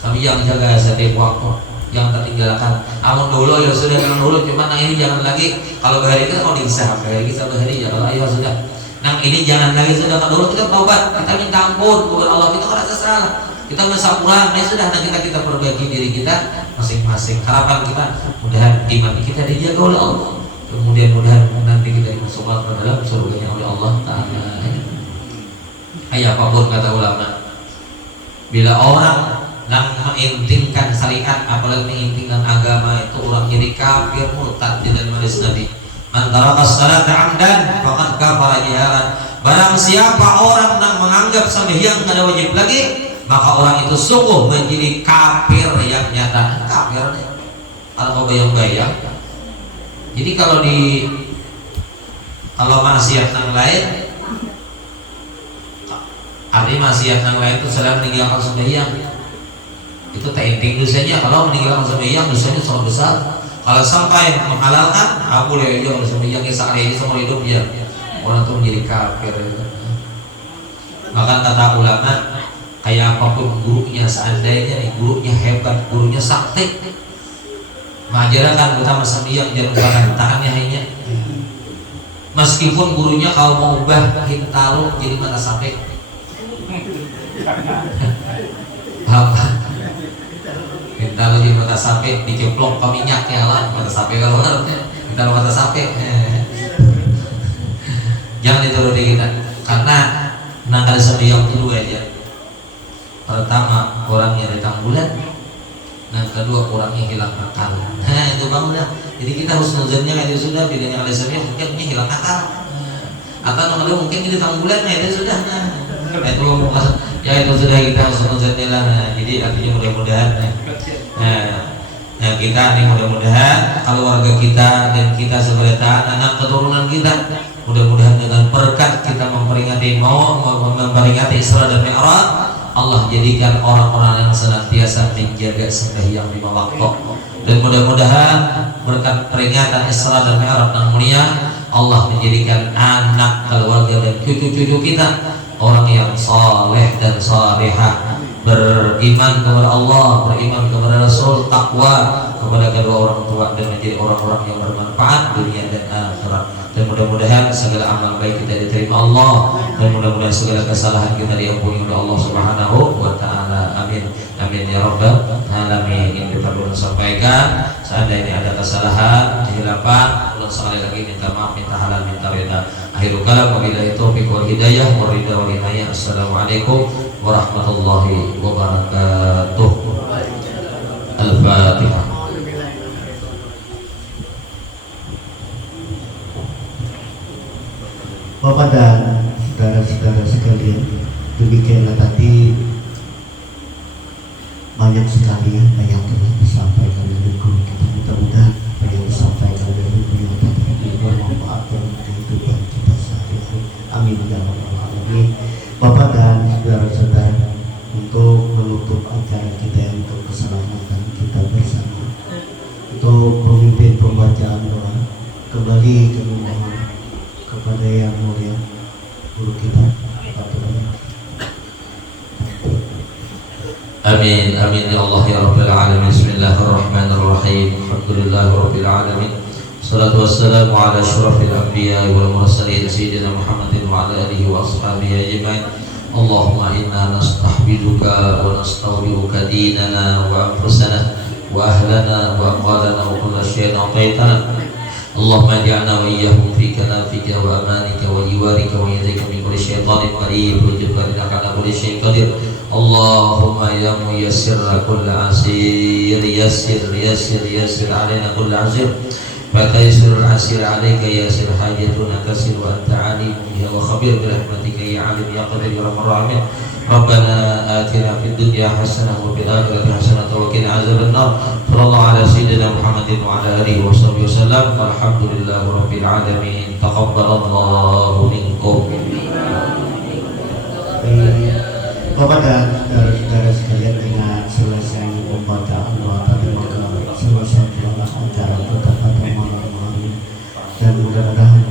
sembahyang jaga setiap waktu, jangan tertinggalkan. Amun dulu ya sudah dengan dulu, cuma nang ini jangan lagi. Kalau bahari kita mau diisah, bahari kita bahari ya kalau ayo sudah. Nang ini jangan lagi, sudah kan dulu kita taubat, kita minta ampun kepada Allah, kita merasa salah, kita merasa kurang, ya sudah nah kita perbaiki diri kita masing-masing. Harapan kita mudahan iman kita dijaga oleh Allah, kemudian mudahan nanti kita dimasukkan ke dalam surganya oleh Allah Taala. Apapun kata ulama, bila orang yang mengintingkan syariat, apalagi mengintingkan agama, itu orang jadi kafir murtad di dalam hadis Nabi. Man taraka salata 'amdan faqad kafara jahalan. Barang siapa orang yang menganggap sembahyang tidak wajib lagi, maka orang itu sungguh menjadi kafir yang nyata. Kafir kalau bayang-bayang. Jadi kalau maksiat yang lain, artinya maksiat yang lain itu selain meninggalkan sembahyang, itu tak inting dosanya. Kalau meninggalkan sembahyang dosanya sangat besar. Kalau sampai menghalalkan, aku boleh aja kalau sembahyang sehari ini seumur hidup ya, orang itu menjadi kafir. Maka kata ulama, kayak apapun gurunya, seandainya nih gurunya hebat, gurunya sakti, mengajarkan utama sembahyang jangan lupakan tangannya hanya. Meskipun gurunya kalau mau ubah hintalo jadi mata sapi. Kita lagi mata sapi diceplok ke minyak ya lah, mata sapi kalau kita mata sapi jangan dituruti kita, karena nangkal sembahyang dulu aja. Pertama orangnya datang bulan, Yang kedua, orangnya hilang akal. Nah, itu Bang udah. Jadi kita harus nuzannya itu sudah bedanya alasannya mungkin hilang akal. Atau kalau mungkin kita tanggulannya itu sudah. Nah, itu ya itu sudah kita harus nuzannya lah. Nah, jadi artinya mudah-mudahan. Nah, kita ini mudah-mudahan keluarga kita dan kita sebagai anak keturunan kita mudah-mudahan dengan berkat kita memperingati Isra dan Mi'raj, Allah jadikan orang-orang yang senantiasa menjaga sembahyang 5 waktu. Dan mudah-mudahan berkat peringatan Isra dan Mi'raj yang mulia, Allah menjadikan anak, keluarga dan cucu-cucu kita orang yang saleh dan salihah, beriman kepada Allah, beriman kepada Rasul, takwa kepada kedua orang tua, dan menjadi orang-orang yang bermanfaat dunia dan akhirat. Dan mudah-mudahan segala amal baik kita diterima Allah, dan mudah-mudahan segala kesalahan kita diampuni oleh Allah Subhanahu wa taala. Amin. Amin ya rabbal alamin. Yang kita perlu sampaikan, seandainya ada kesalahan, kehilapan, ulang sekali lagi minta maaf, minta halal, minta ridha. Akhirul kalam, wabillahi taufiq wal hidayah, wa ridha wal inayah. Assalamualaikum warahmatullahi wabarakatuh. Al-Fatihah. Bapak dan saudara-saudara sekalian, demikianlah tadi banyak sekali apa yang telah disampaikan oleh guru kita. Mudah-mudahan apa yang disampaikan oleh beliau tadi bermanfaat dalam kehidupan kita sehari-hari. Amin ya rabbal alamin. Bapak dan saudara-saudara, untuk menutup acara kita, untuk keselamatan kita bersama, untuk pemimpin pembacaan doa, kembali ke rumah kepada yang mulia guru kita. Amin, amin ya Allah ya Rabbil alamin. Bismillahirrahmanirrahim. Alhamdulillahi Rabbil alamin. Salatu wassalamu ala asyrafil anbiya wal mursalin sayyidina Muhammadin wa ala alihi wa ashabihi ajmain. Allahumma inna nastahfiduka wa nastaudiuka dinana wa anfusana wa ahlana wa amwalana wa kulla syai'in a'taitana. Allahumma ja'alna wa iyyahum fi kanafika wa amanika wa jiwarika wa yadika min kulli syaitanir marid wa jabbarin ala kulli syai'in qadir. Allahumma ya muyassir kulli asir yassir alaina kulli asir. فَتَيْسِرُ الْعَسِيرَ عَلَيْكَ يَاسِرْ حَاجَتُنَا كَسِرْ وَأَنْتَ عَلِيمٌ بِهَا وَخَبِيرٌ بِرَحْمَتِكَ يَا عَلِيمُ يَا قَدِيرُ يَا رَحْمَنُ الرَّحِيمُ. رَبَّنَا آتِنَا فِي الدُّنْيَا حَسَنَةً وَفِي الْآخِرَةِ حَسَنَةً وَقِنَا عَذَابَ النَّارِ. صلى الله على سيدنا محمد وعلى آله وصحبه وسلم. والحمد لله رب العالمين. تقبل الله منكم. Bapak dan saudara-saudara sekalian, dengan selesai pembacaan doa tadi, maka selesai acara kita pada malam hari, dan mudah-mudahan